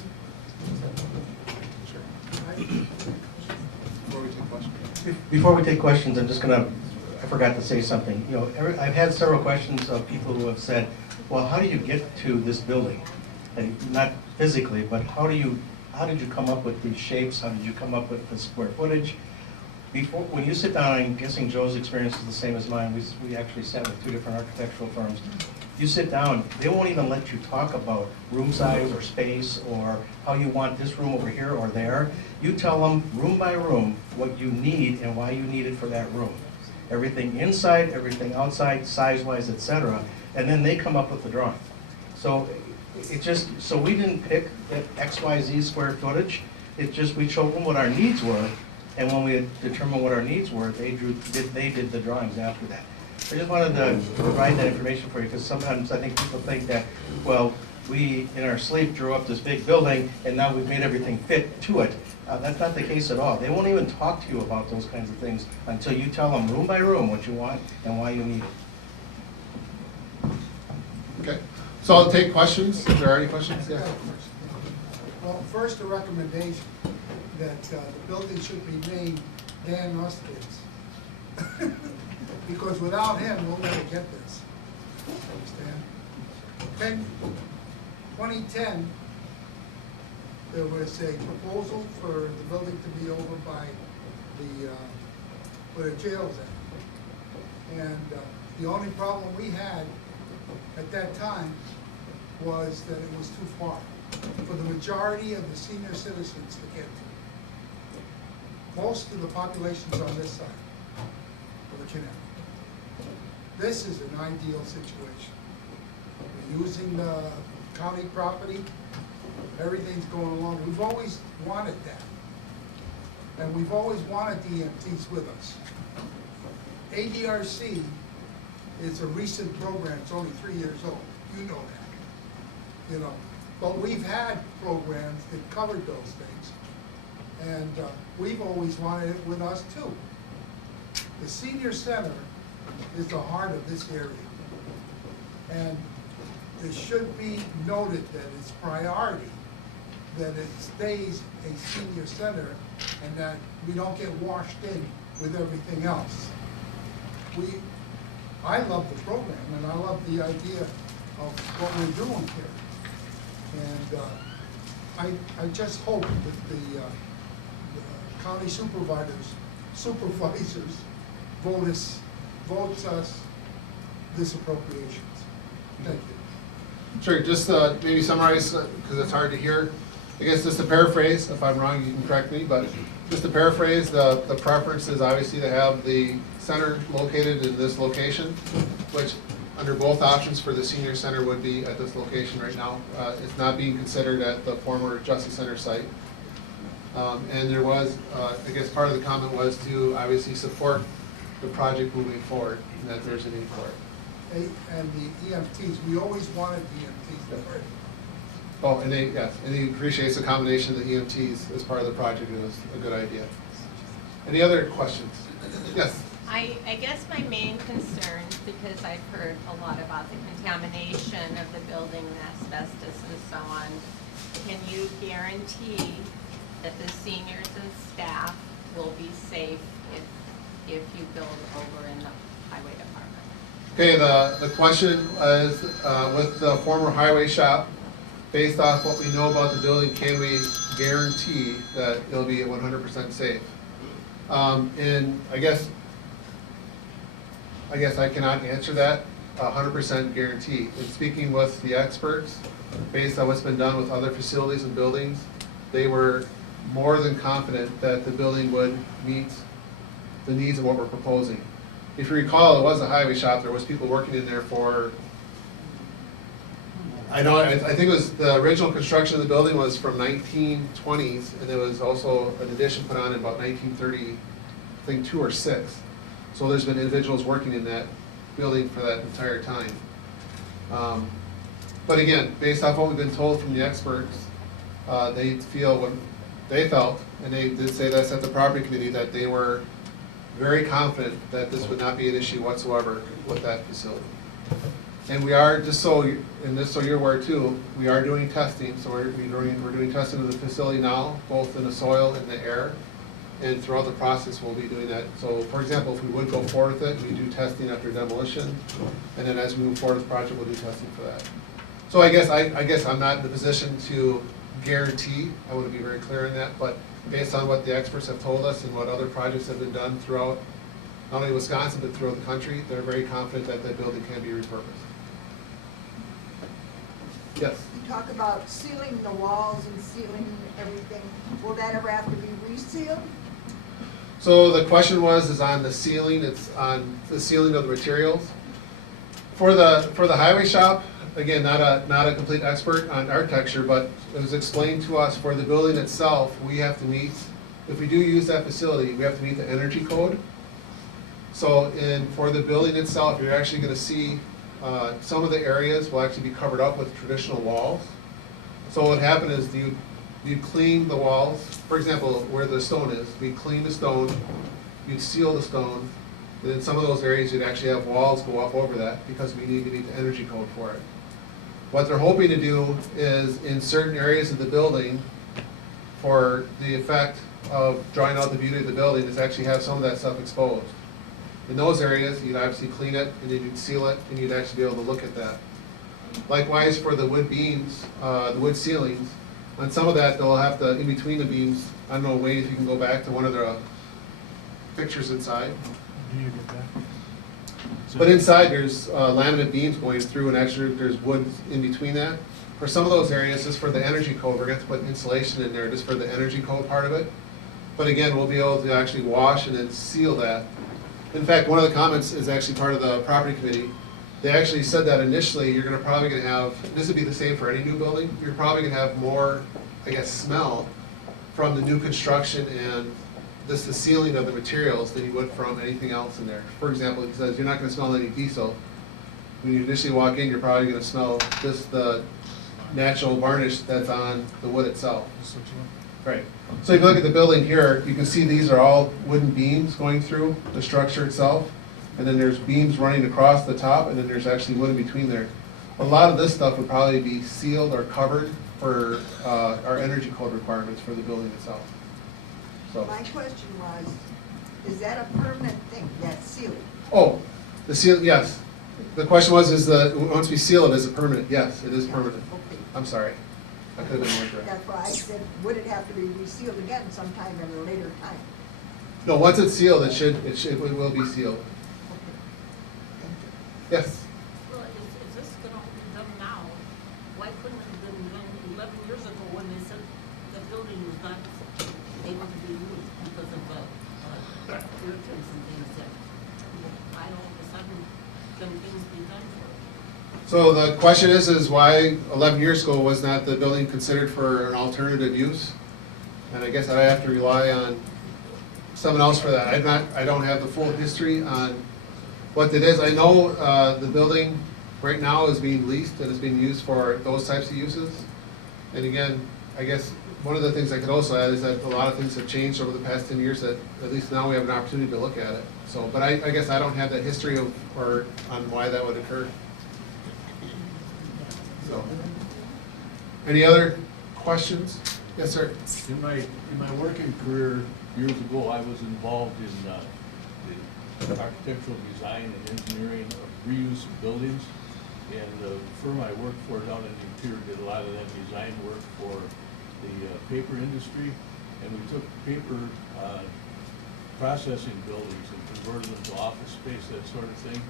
Before we take questions. Before we take questions, I'm just gonna, I forgot to say something. You know, I've had several questions of people who have said, well, how do you get to this building? And not physically, but how did you come up with these shapes? How did you come up with the square footage? Before, when you sit down, I'm guessing Joe's experience is the same as mine. We actually sat with 2 different architectural firms. You sit down, they won't even let you talk about room size or space or how you want this room over here or there. You tell them room by room what you need and why you need it for that room. Everything inside, everything outside, size-wise, etc. And then they come up with the drawing. So it just, so we didn't pick that XYZ square footage. It just, we showed them what our needs were, and when we had determined what our needs were, they did the drawings after that. I just wanted to provide that information for you, because sometimes I think people think that, well, we, in our sleep, drew up this big building, and now we've made everything fit to it. That's not the case at all. They won't even talk to you about those kinds of things until you tell them room by room what you want and why you need it. Okay, so I'll take questions. If there are any questions, yeah. Well, first, a recommendation that the building should be named Dan Rustowitz. Because without him, we'll never get this. Understand? 2010, there was a proposal for the building to be over by the, where the jail's at. And the only problem we had at that time was that it was too far for the majority of the senior citizens to get to. Most of the population's on this side of the canal. This is an ideal situation. We're using the county property, everything's going along. We've always wanted that. And we've always wanted the EMTs with us. ADRC is a recent program, it's only 3 years old, you know that. You know, but we've had programs that covered those things. And we've always wanted it with us too. The senior center is the heart of this area. And it should be noted that it's priority that it stays a senior center and that we don't get washed in with everything else. I love the program and I love the idea of what we're doing here. And I just hope that the county supervisors votes us this appropriations. Thank you. Sure, just maybe summarize, because it's hard to hear. I guess just to paraphrase, if I'm wrong, you can correct me, but just to paraphrase, the preference is obviously to have the center located in this location, which under both options for the senior center would be at this location right now. It's not being considered at the former Justice Center site. And there was, I guess part of the comment was to obviously support the project moving forward, and that there's a need for it. And the EMTs, we always wanted the EMTs first. Oh, and yes, and he appreciates the combination of the EMTs as part of the project. It was a good idea. Any other questions? Yes? I guess my main concern, because I've heard a lot about the contamination of the building, and asbestos and so on, can you guarantee that the seniors and staff will be safe if you build over in the highway department? Okay, the question is, with the former highway shop, based off what we know about the building, can we guarantee that it'll be 100% safe? And I guess I cannot answer that 100% guarantee. In speaking with the experts, based on what's been done with other facilities and buildings, they were more than confident that the building would meet the needs of what we're proposing. If you recall, it was a highway shop. There was people working in there for, I think it was the original construction of the building was from 1920s, and there was also an addition put on in about 1930, I think 2 or 6. So there's been individuals working in that building for that entire time. But again, based off what we've been told from the experts, they feel what they felt, and they did say this at the property committee, that they were very confident that this would not be an issue whatsoever with that facility. And we are, just so, and this so you're aware too, we are doing testing, so we're doing testing of the facility now, both in the soil and the air. And throughout the process, we'll be doing that. So for example, if we would go forward with it, we do testing after demolition. And then as we move forward with the project, we'll do testing for that. So I guess I'm not in the position to guarantee, I want to be very clear on that, but based on what the experts have told us and what other projects have been done throughout, not only Wisconsin, but throughout the country, they're very confident that that building can be repurposed. Yes? You talk about sealing the walls and sealing everything. Will that ever have to be resealed? So the question is on the ceiling, it's on the ceiling of the materials. For the highway shop, again, not a complete expert on architecture, but it was explained to us for the building itself, we have to meet, if we do use that facility, we have to meet the energy code. So for the building itself, you're actually gonna see, some of the areas will actually be covered up with traditional walls. So what happened is you clean the walls, for example, where the stone is, we clean the stone, you'd seal the stone, and in some of those areas, you'd actually have walls go up over that because we need to meet the energy code for it. What they're hoping to do is in certain areas of the building, for the effect of drawing out the beauty of the building, is actually have some of that stuff exposed. In those areas, you'd obviously clean it, and then you'd seal it, and you'd actually be able to look at that. Likewise, for the wood beams, the wood ceilings, on some of that, they'll have to, in between the beams, I don't know, Wade, if you can go back to one of the pictures inside. But inside, there's laminate beams going through, and actually there's wood in between that. For some of those areas, just for the energy code, we're going to put insulation in there just for the energy code part of it. But again, we'll be able to actually wash and then seal that. In fact, one of the comments is actually part of the property committee. They actually said that initially, you're probably going to have, this would be the same for any new building, you're probably going to have more, I guess, smell from the new construction and this the sealing of the materials than you would from anything else in there. For example, it says you're not going to smell any diesel. When you initially walk in, you're probably going to smell just the natural varnish that's on the wood itself. Right. So if you look at the building here, you can see these are all wooden beams going through the structure itself. And then there's beams running across the top, and then there's actually wood in between there. A lot of this stuff would probably be sealed or covered for our energy code requirements for the building itself. So. My question was, is that a permanent thing, that sealing? Oh, the seal, yes. The question was, once we seal it, is it permanent? Yes, it is permanent. Okay. I'm sorry. I could have been more direct. That's why I said, would it have to be resealed again sometime at a later time? No, once it's sealed, it will be sealed. Okay. Thank you. Yes. Well, is this gonna be done now? Why couldn't it have been done 11 years ago when they said the building was not able to be used because of irritants and things that, why all of a sudden can things be done for it? So the question is why 11 years ago was not the building considered for an alternative use? And I guess I have to rely on someone else for that. I don't have the full history on what it is. I know the building right now is being leased and is being used for those types of uses. And again, I guess one of the things I could also add is that a lot of things have changed over the past 10 years that at least now we have an opportunity to look at it. So, but I guess I don't have that history or on why that would occur. So, any other questions? Yes, sir. In my working career, years ago, I was involved in the architectural design and engineering of reuse of buildings. And the firm I worked for down in Imperial did a lot of that design work for the paper industry. And we took paper processing buildings and converted them to office space, that sort of thing.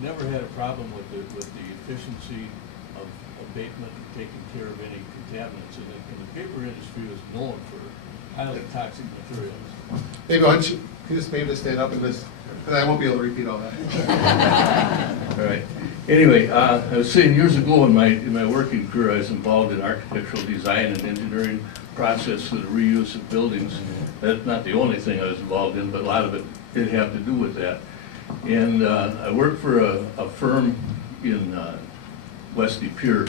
Never had a problem with the efficiency of abatement and taking care of any contaminants. And the paper industry was known for highly toxic materials. Maybe why don't you just maybe just stand up and just, because I won't be able to repeat all that. All right. Anyway, I was saying years ago in my working career, I was involved in architectural design and engineering process for the reuse of buildings. That's not the only thing I was involved in, but a lot of it did have to do with that. And I worked for a firm in West Pier,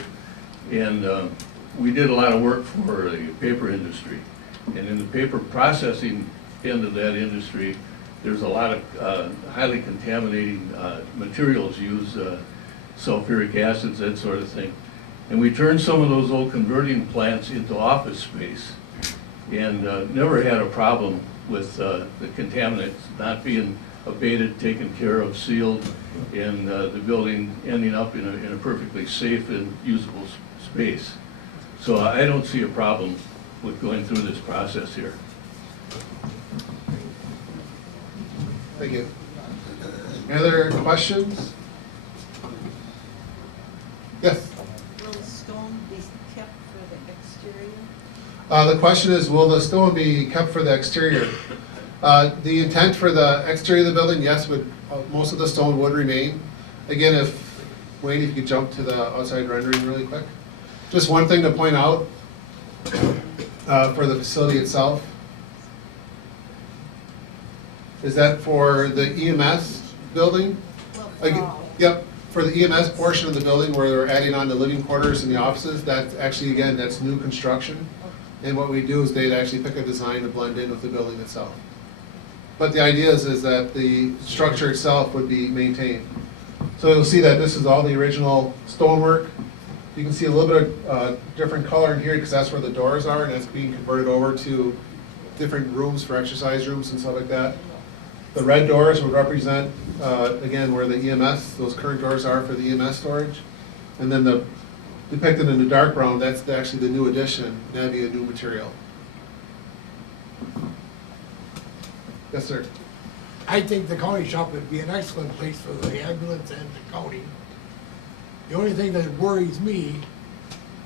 and we did a lot of work for the paper industry. And in the paper processing end of that industry, there's a lot of highly contaminating materials used. sulfuric acids, that sort of thing. And we turned some of those old converting plants into office space and never had a problem with the contaminants not being abated, taken care of, sealed, and the building ending up in a perfectly safe and usable space. So I don't see a problem with going through this process here. Thank you. Any other questions? Yes? Will the stone be kept for the exterior? The question is, will the stone be kept for the exterior? The intent for the exterior of the building, yes, most of the stone would remain. Again, if, Wayne, if you could jump to the outside rendering really quick. Just one thing to point out for the facility itself. Is that for the EMS building? Yep, for the EMS portion of the building where they're adding on the living quarters and the offices, that's actually, again, that's new construction. And what we do is they'd actually pick a design to blend in with the building itself. But the idea is that the structure itself would be maintained. So you'll see that this is all the original stonework. You can see a little bit of different color in here because that's where the doors are, and that's being converted over to different rooms for exercise rooms and stuff like that. The red doors would represent, again, where the EMS, those current doors are for the EMS storage. And then the depicted in the dark brown, that's actually the new addition, that'd be a new material. Yes, sir. I think the county shop would be an excellent place for the ambulance and the county. The only thing that worries me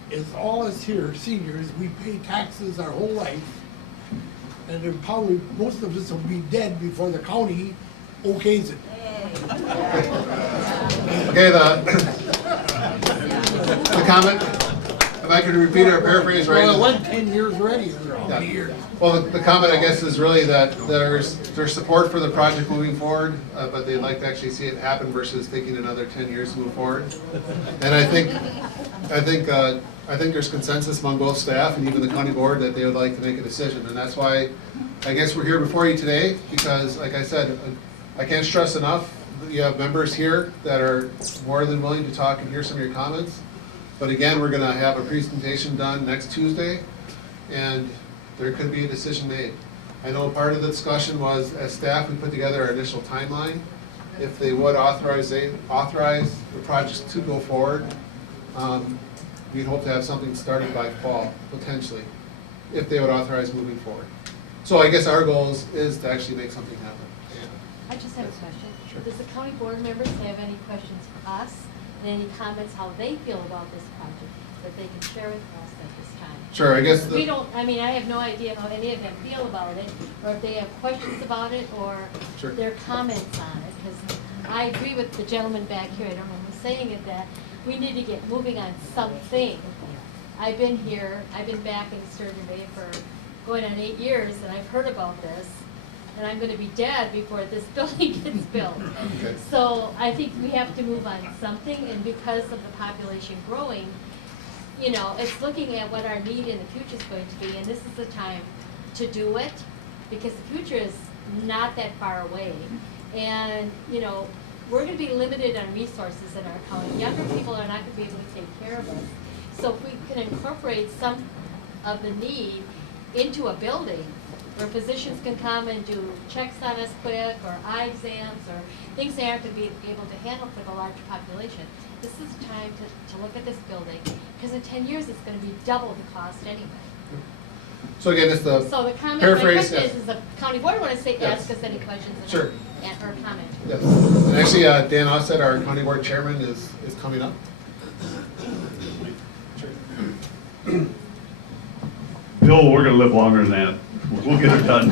is all us here, seniors, we pay taxes our whole life. And then probably, most of us will be dead before the county okays it. Okay, the comment, if I could repeat or paraphrase right. Well, it went 10 years already, or how many years? Well, the comment, I guess, is really that there's support for the project moving forward, but they'd like to actually see it happen versus taking another 10 years to move forward. And I think there's consensus among both staff and even the county board that they would like to make a decision. And that's why I guess we're here before you today, because like I said, I can't stress enough, you have members here that are more than willing to talk and hear some of your comments. But again, we're gonna have a presentation done next Tuesday, and there could be a decision made. I know part of the discussion was, as staff, we put together our initial timeline. If they would authorize the projects to go forward, we'd hope to have something started by fall, potentially, if they would authorize moving forward. So I guess our goal is to actually make something happen. I just have a question. Sure. Does the county board members have any questions for us and any comments how they feel about this project that they can share with us at this time? Sure, I guess. We don't, I mean, I have no idea how any of them feel about it, or if they have questions about it, or Sure. their comments on it, because I agree with the gentleman back here, I don't know who's saying it, that we need to get moving on something. I've been here, I've been back in Sturgeon Bay for going on 8 years, and I've heard about this, and I'm gonna be dead before this building gets built. Okay. So I think we have to move on something, and because of the population growing, you know, it's looking at what our need in the future is going to be, and this is the time to do it, because the future is not that far away. And, you know, we're gonna be limited on resources in our county. Younger people are not gonna be able to take care of us. So if we can incorporate some of the need into a building where physicians can come and do checks on us quick, or eye exams, or things they aren't gonna be able to handle for the larger population, this is the time to look at this building, because in 10 years, it's gonna be double the cost anyway. So again, it's the So the comment, my paraphrase. question Yes. is the county board wanna say, Yes. ask us any questions? and- Sure. or comment? Yes. And actually, Dan Offset, our county board chairman, is coming up. Bill, we're gonna live longer than that. We'll get it done.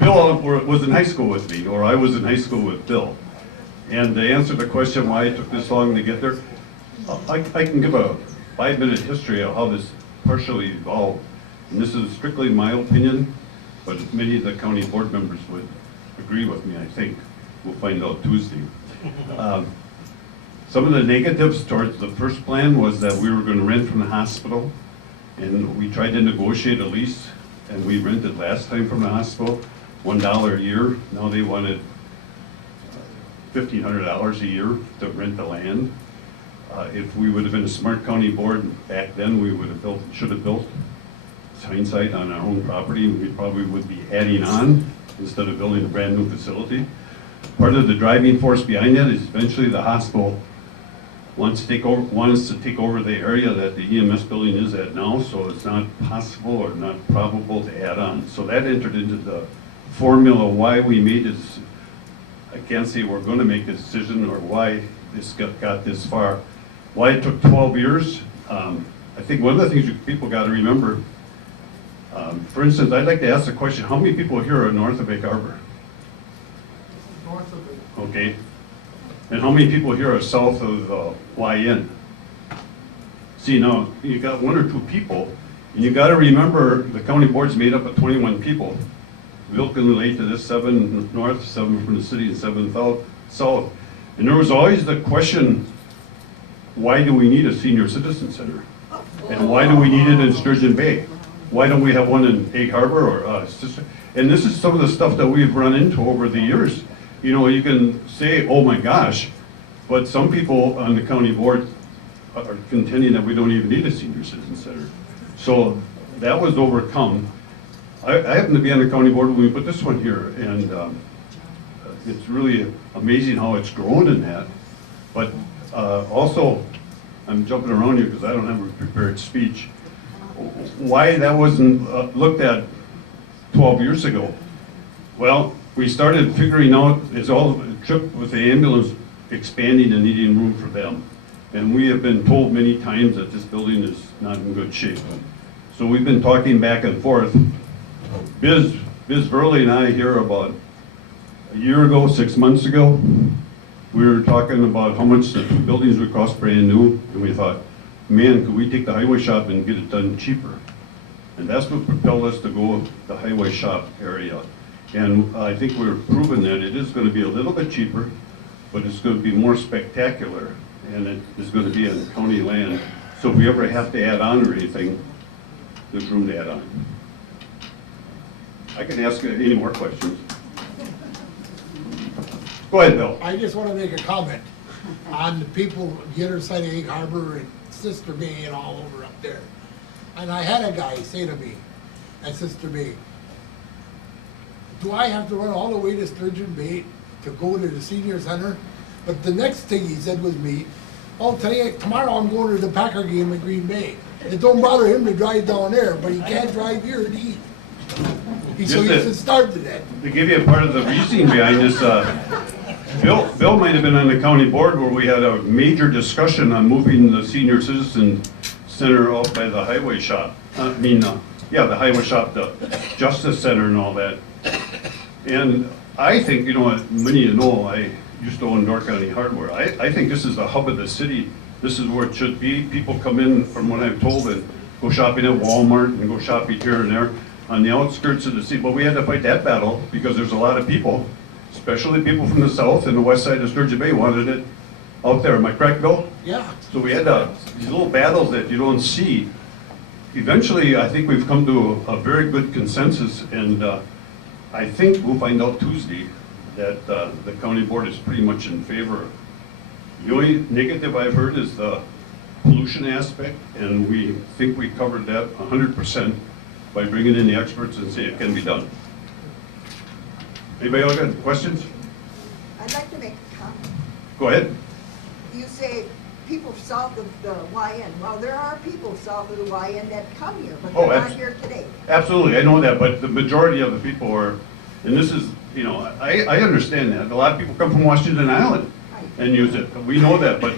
Bill was in high school with me, or I was in high school with Bill. And to answer the question why it took this long to get there, I can give a 5-minute history of how this partially evolved. And this is strictly my opinion, but many of the county board members would agree with me, I think. We'll find out Tuesday. Some of the negatives towards the first plan was that we were gonna rent from the hospital, and we tried to negotiate a lease, and we rented last time from the hospital, $1 a year. Now they wanted $1,500 a year to rent the land. If we would have been a smart county board back then, we would have built, should have built, it's hindsight, on our own property. We probably would be adding on instead of building a brand new facility. Part of the driving force behind that is eventually the hospital wants to take over the area that the EMS building is at now, so it's not possible or not probable to add on. So that entered into the formula why we made this. I can't say we're going to make a decision or why this got this far. Why it took 12 years, I think one of the things people got to remember, for instance, I'd like to ask the question, how many people here are north of Egg Harbor? North of it. Okay. And how many people here are south of YN? See, now, you got one or two people, and you got to remember the county board's made up of 21 people. Bill can relate to this, 7 north, 7 from the city, and 7 south. And there was always the question, why do we need a senior citizen center? And why do we need it in Sturgeon Bay? Why don't we have one in Egg Harbor or Sister? And this is some of the stuff that we've run into over the years. You know, you can say, oh my gosh, but some people on the county board are contending that we don't even need a senior citizen center. So that was overcome. I happen to be on the county board when we put this one here, and it's really amazing how it's grown in that. But also, I'm jumping around here because I don't have a prepared speech. Why that wasn't looked at 12 years ago? Well, we started figuring out, it's all a trip with the ambulance expanding and needing room for them. And we have been told many times that this building is not in good shape. So we've been talking back and forth. Biz Burley and I here about a year ago, 6 months ago, we were talking about how much the 2 buildings would cost brand new, and we thought, man, could we take the highway shop and get it done cheaper? And that's what propelled us to go the highway shop area. And I think we're proving that it is going to be a little bit cheaper, but it's going to be more spectacular, and it is going to be on county land. So if we ever have to add on or anything, there's room to add on. I can ask you any more questions. Go ahead, Bill. I just want to make a comment on the people, the other side of Egg Harbor and Sister Bay and all over up there. And I had a guy say to me at Sister Bay, do I have to run all the way to Sturgeon Bay to go to the senior center? But the next thing he said was me, oh, tomorrow I'm going to the Packer game in Green Bay. It don't bother him to drive down there, but he can't drive here to eat. So he should start to that. To give you a part of the reasoning behind this, Bill might have been on the county board where we had a major discussion on moving the senior citizen center out by the highway shop. The highway shop, the Justice Center and all that. And I think, you know, many of you know, I used to own North County Hardware. I think this is the hub of the city. This is where it should be. People come in, from what I'm told, and go shopping at Walmart and go shopping here and there on the outskirts of the city. But we had to fight that battle because there's a lot of people, especially people from the south and the west side of Sturgeon Bay, wanted it out there. Am I correct, Bill? Yeah. So we had these little battles that you don't see. Eventually, I think we've come to a very good consensus, and I think we'll find out Tuesday that the county board is pretty much in favor. The only negative I've heard is the pollution aspect, and we think we covered that 100% by bringing in the experts and saying it can be done. Anybody else got questions? I'd like to make a comment. Go ahead. You say people south of the YN. Well, there are people south of the YN that come here, but Oh, they're not here today. Absolutely, I know that, but the majority of the people are, and this is, you know, I understand that. A lot of people come from Washington Island and use it. We know that, but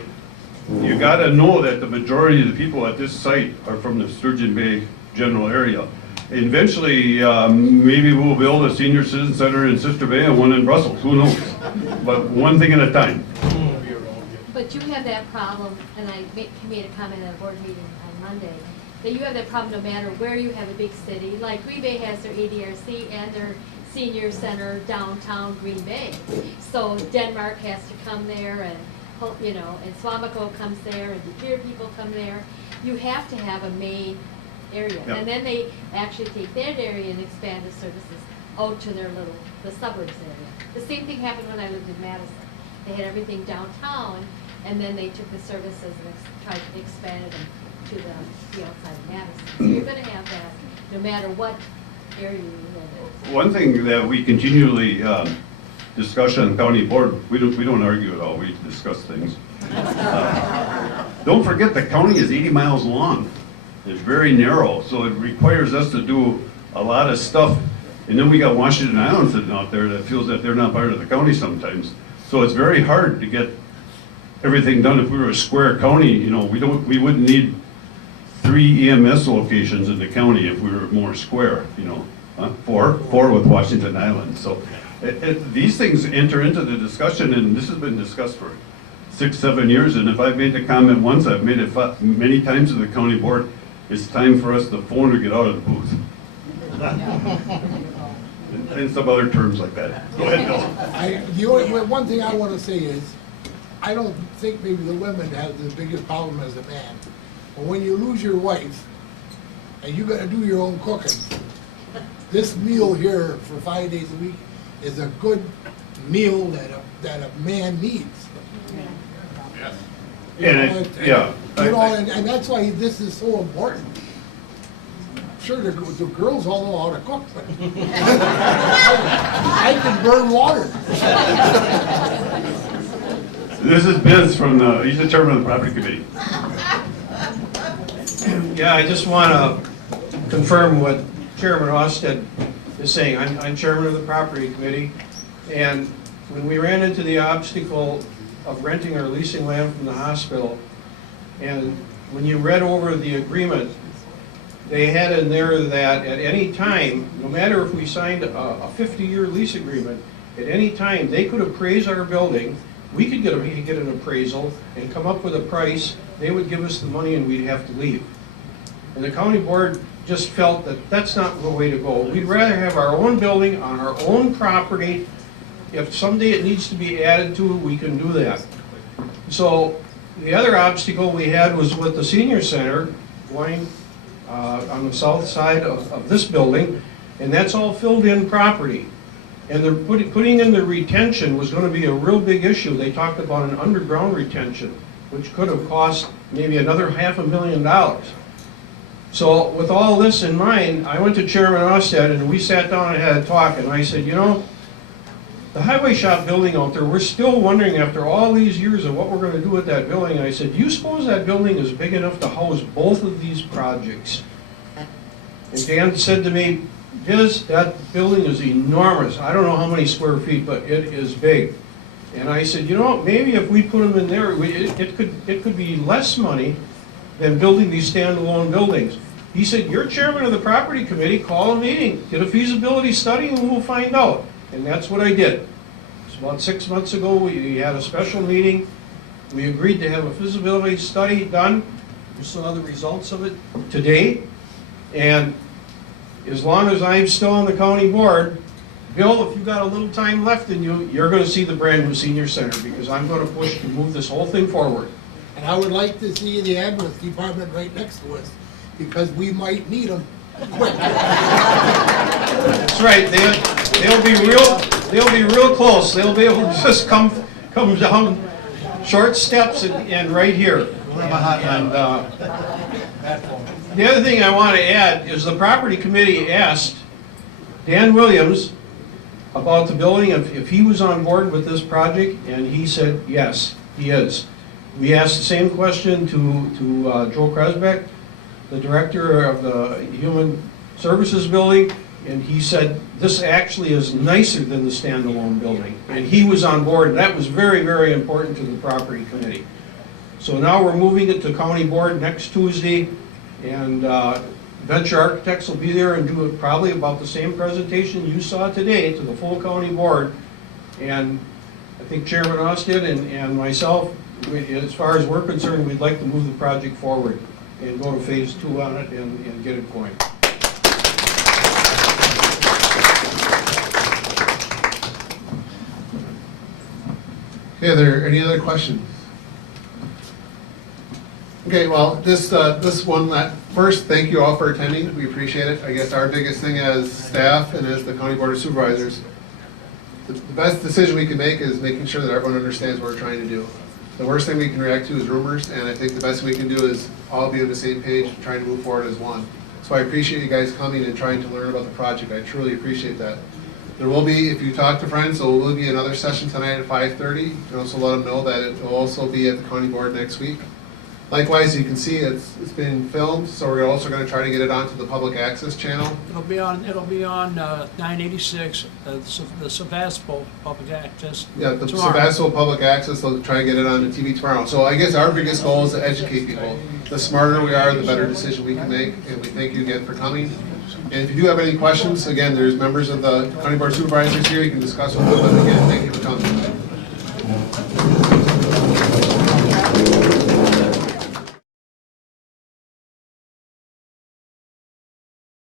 you gotta know that the majority of the people at this site are from the Sturgeon Bay general area. Eventually, maybe we'll build a senior citizen center in Sister Bay and one in Brussels, who knows? But one thing at a time. But you have that problem, and I made a comment at a board meeting on Monday, that you have that problem no matter where you have a big city. Like Green Bay has their ADRC and their senior center downtown Green Bay. So Denmark has to come there, and you know, and Swamico comes there, and the Pier people come there. You have to have a main area, Yep. and then they actually take that area and expand the services out to their the suburbs area. The same thing happened when I lived in Madison. They had everything downtown, and then they took the services and tried to expand them to the outside of Madison. So you're gonna have that no matter what area you live in. One thing that we continually discuss on county board, we don't argue at all, we discuss things. Don't forget, the county is 80 miles long. It's very narrow, so it requires us to do a lot of stuff. And then we got Washington Island sitting out there that feels that they're not part of the county sometimes. So it's very hard to get everything done. If we were a square county, you know, we wouldn't need 3 EMS locations in the county if we were more square, you know. Four with Washington Island. So these things enter into the discussion, and this has been discussed for 6, 7 years. And if I've made the comment once, I've made it many times to the county board, it's time for us to phone or get out of the booth. And some other terms like that. Go ahead, Bill. One thing I want to say is, I don't think maybe the women have the biggest problem as a man. But when you lose your wife, and you gotta do your own cooking, this meal here for 5 days a week is a good meal that a man needs. And yeah. You know, and that's why this is so important. Sure, the girls all know how to cook, but I can burn water. This is Biz from he's the chairman of the property committee. Yeah, I just want to confirm what Chairman Austed is saying. I'm chairman of the property committee, and when we ran into the obstacle of renting or leasing land from the hospital, and when you read over the agreement, they had in there that at any time, no matter if we signed a 50-year lease agreement, at any time, they could appraise our building, we could get an appraisal and come up with a price, they would give us the money and we'd have to leave. And the county board just felt that that's not the way to go. We'd rather have our own building on our own property. If someday it needs to be added to, we can do that. So the other obstacle we had was with the senior center going on the south side of this building, and that's all filled in property. And they're putting in the retention was going to be a real big issue. They talked about an underground retention, which could have cost maybe another $500,000. So with all this in mind, I went to Chairman Austed and we sat down and had a talk, and I said, you know, the highway shop building out there, we're still wondering after all these years of what we're going to do with that building. And I said, do you suppose that building is big enough to house both of these projects? And Dan said to me, Biz, that building is enormous. I don't know how many square feet, but it is big. And I said, you know, maybe if we put them in there, it could be less money than building these standalone buildings. He said, you're chairman of the property committee, call a meeting, get a feasibility study, and we'll find out. And that's what I did. It's about 6 months ago, we had a special meeting. We agreed to have a feasibility study done. We saw the results of it today. And as long as I'm still on the county board, Bill, if you've got a little time left in you, you're going to see the brand new senior center, because I'm going to push to move this whole thing forward. And I would like to see the ambulance department right next to us, because we might need them quick. That's right. They'll be real close. They'll be able to just come down short steps and right here. And the other thing I want to add is the property committee asked Dan Williams about the building, if he was on board with this project, and he said yes, he is. We asked the same question to Joe Kresbeck, the director of the Human Services Building, and he said this actually is nicer than the standalone building. And he was on board, and that was very, very important to the property committee. So now we're moving it to county board next Tuesday, and Venture Architects will be there and do probably about the same presentation you saw today to the full county board. And I think Chairman Austed and myself, as far as we're concerned, we'd like to move the project forward and go to phase 2 on it and get it going. Okay, are there any other questions? Okay, well, this one, first, thank you all for attending. We appreciate it. I guess our biggest thing as staff and as the County Board of Supervisors the best decision we can make is making sure that everyone understands what we're trying to do. The worst thing we can react to is rumors, and I think the best we can do is all be on the same page, trying to move forward as one. So I appreciate you guys coming and trying to learn about the project. I truly appreciate that. There will be, if you talk to friends, there will be another session tonight at 5:30. You can also let them know that it will also be at the county board next week. Likewise, you can see it's been filmed, so we're also going to try to get it onto the public access channel. It'll be on 986, the Sebastopol Public Access. Yeah, the tomorrow. Sebastopol Public Access, they'll try to get it on the TV tomorrow. So I guess our biggest goal is to educate people. The smarter we are, the better decision we can make, and we thank you again for coming. And if you do have any questions, again, there's members of the County Board of Supervisors here, you can discuss with them, but again, thank you for coming.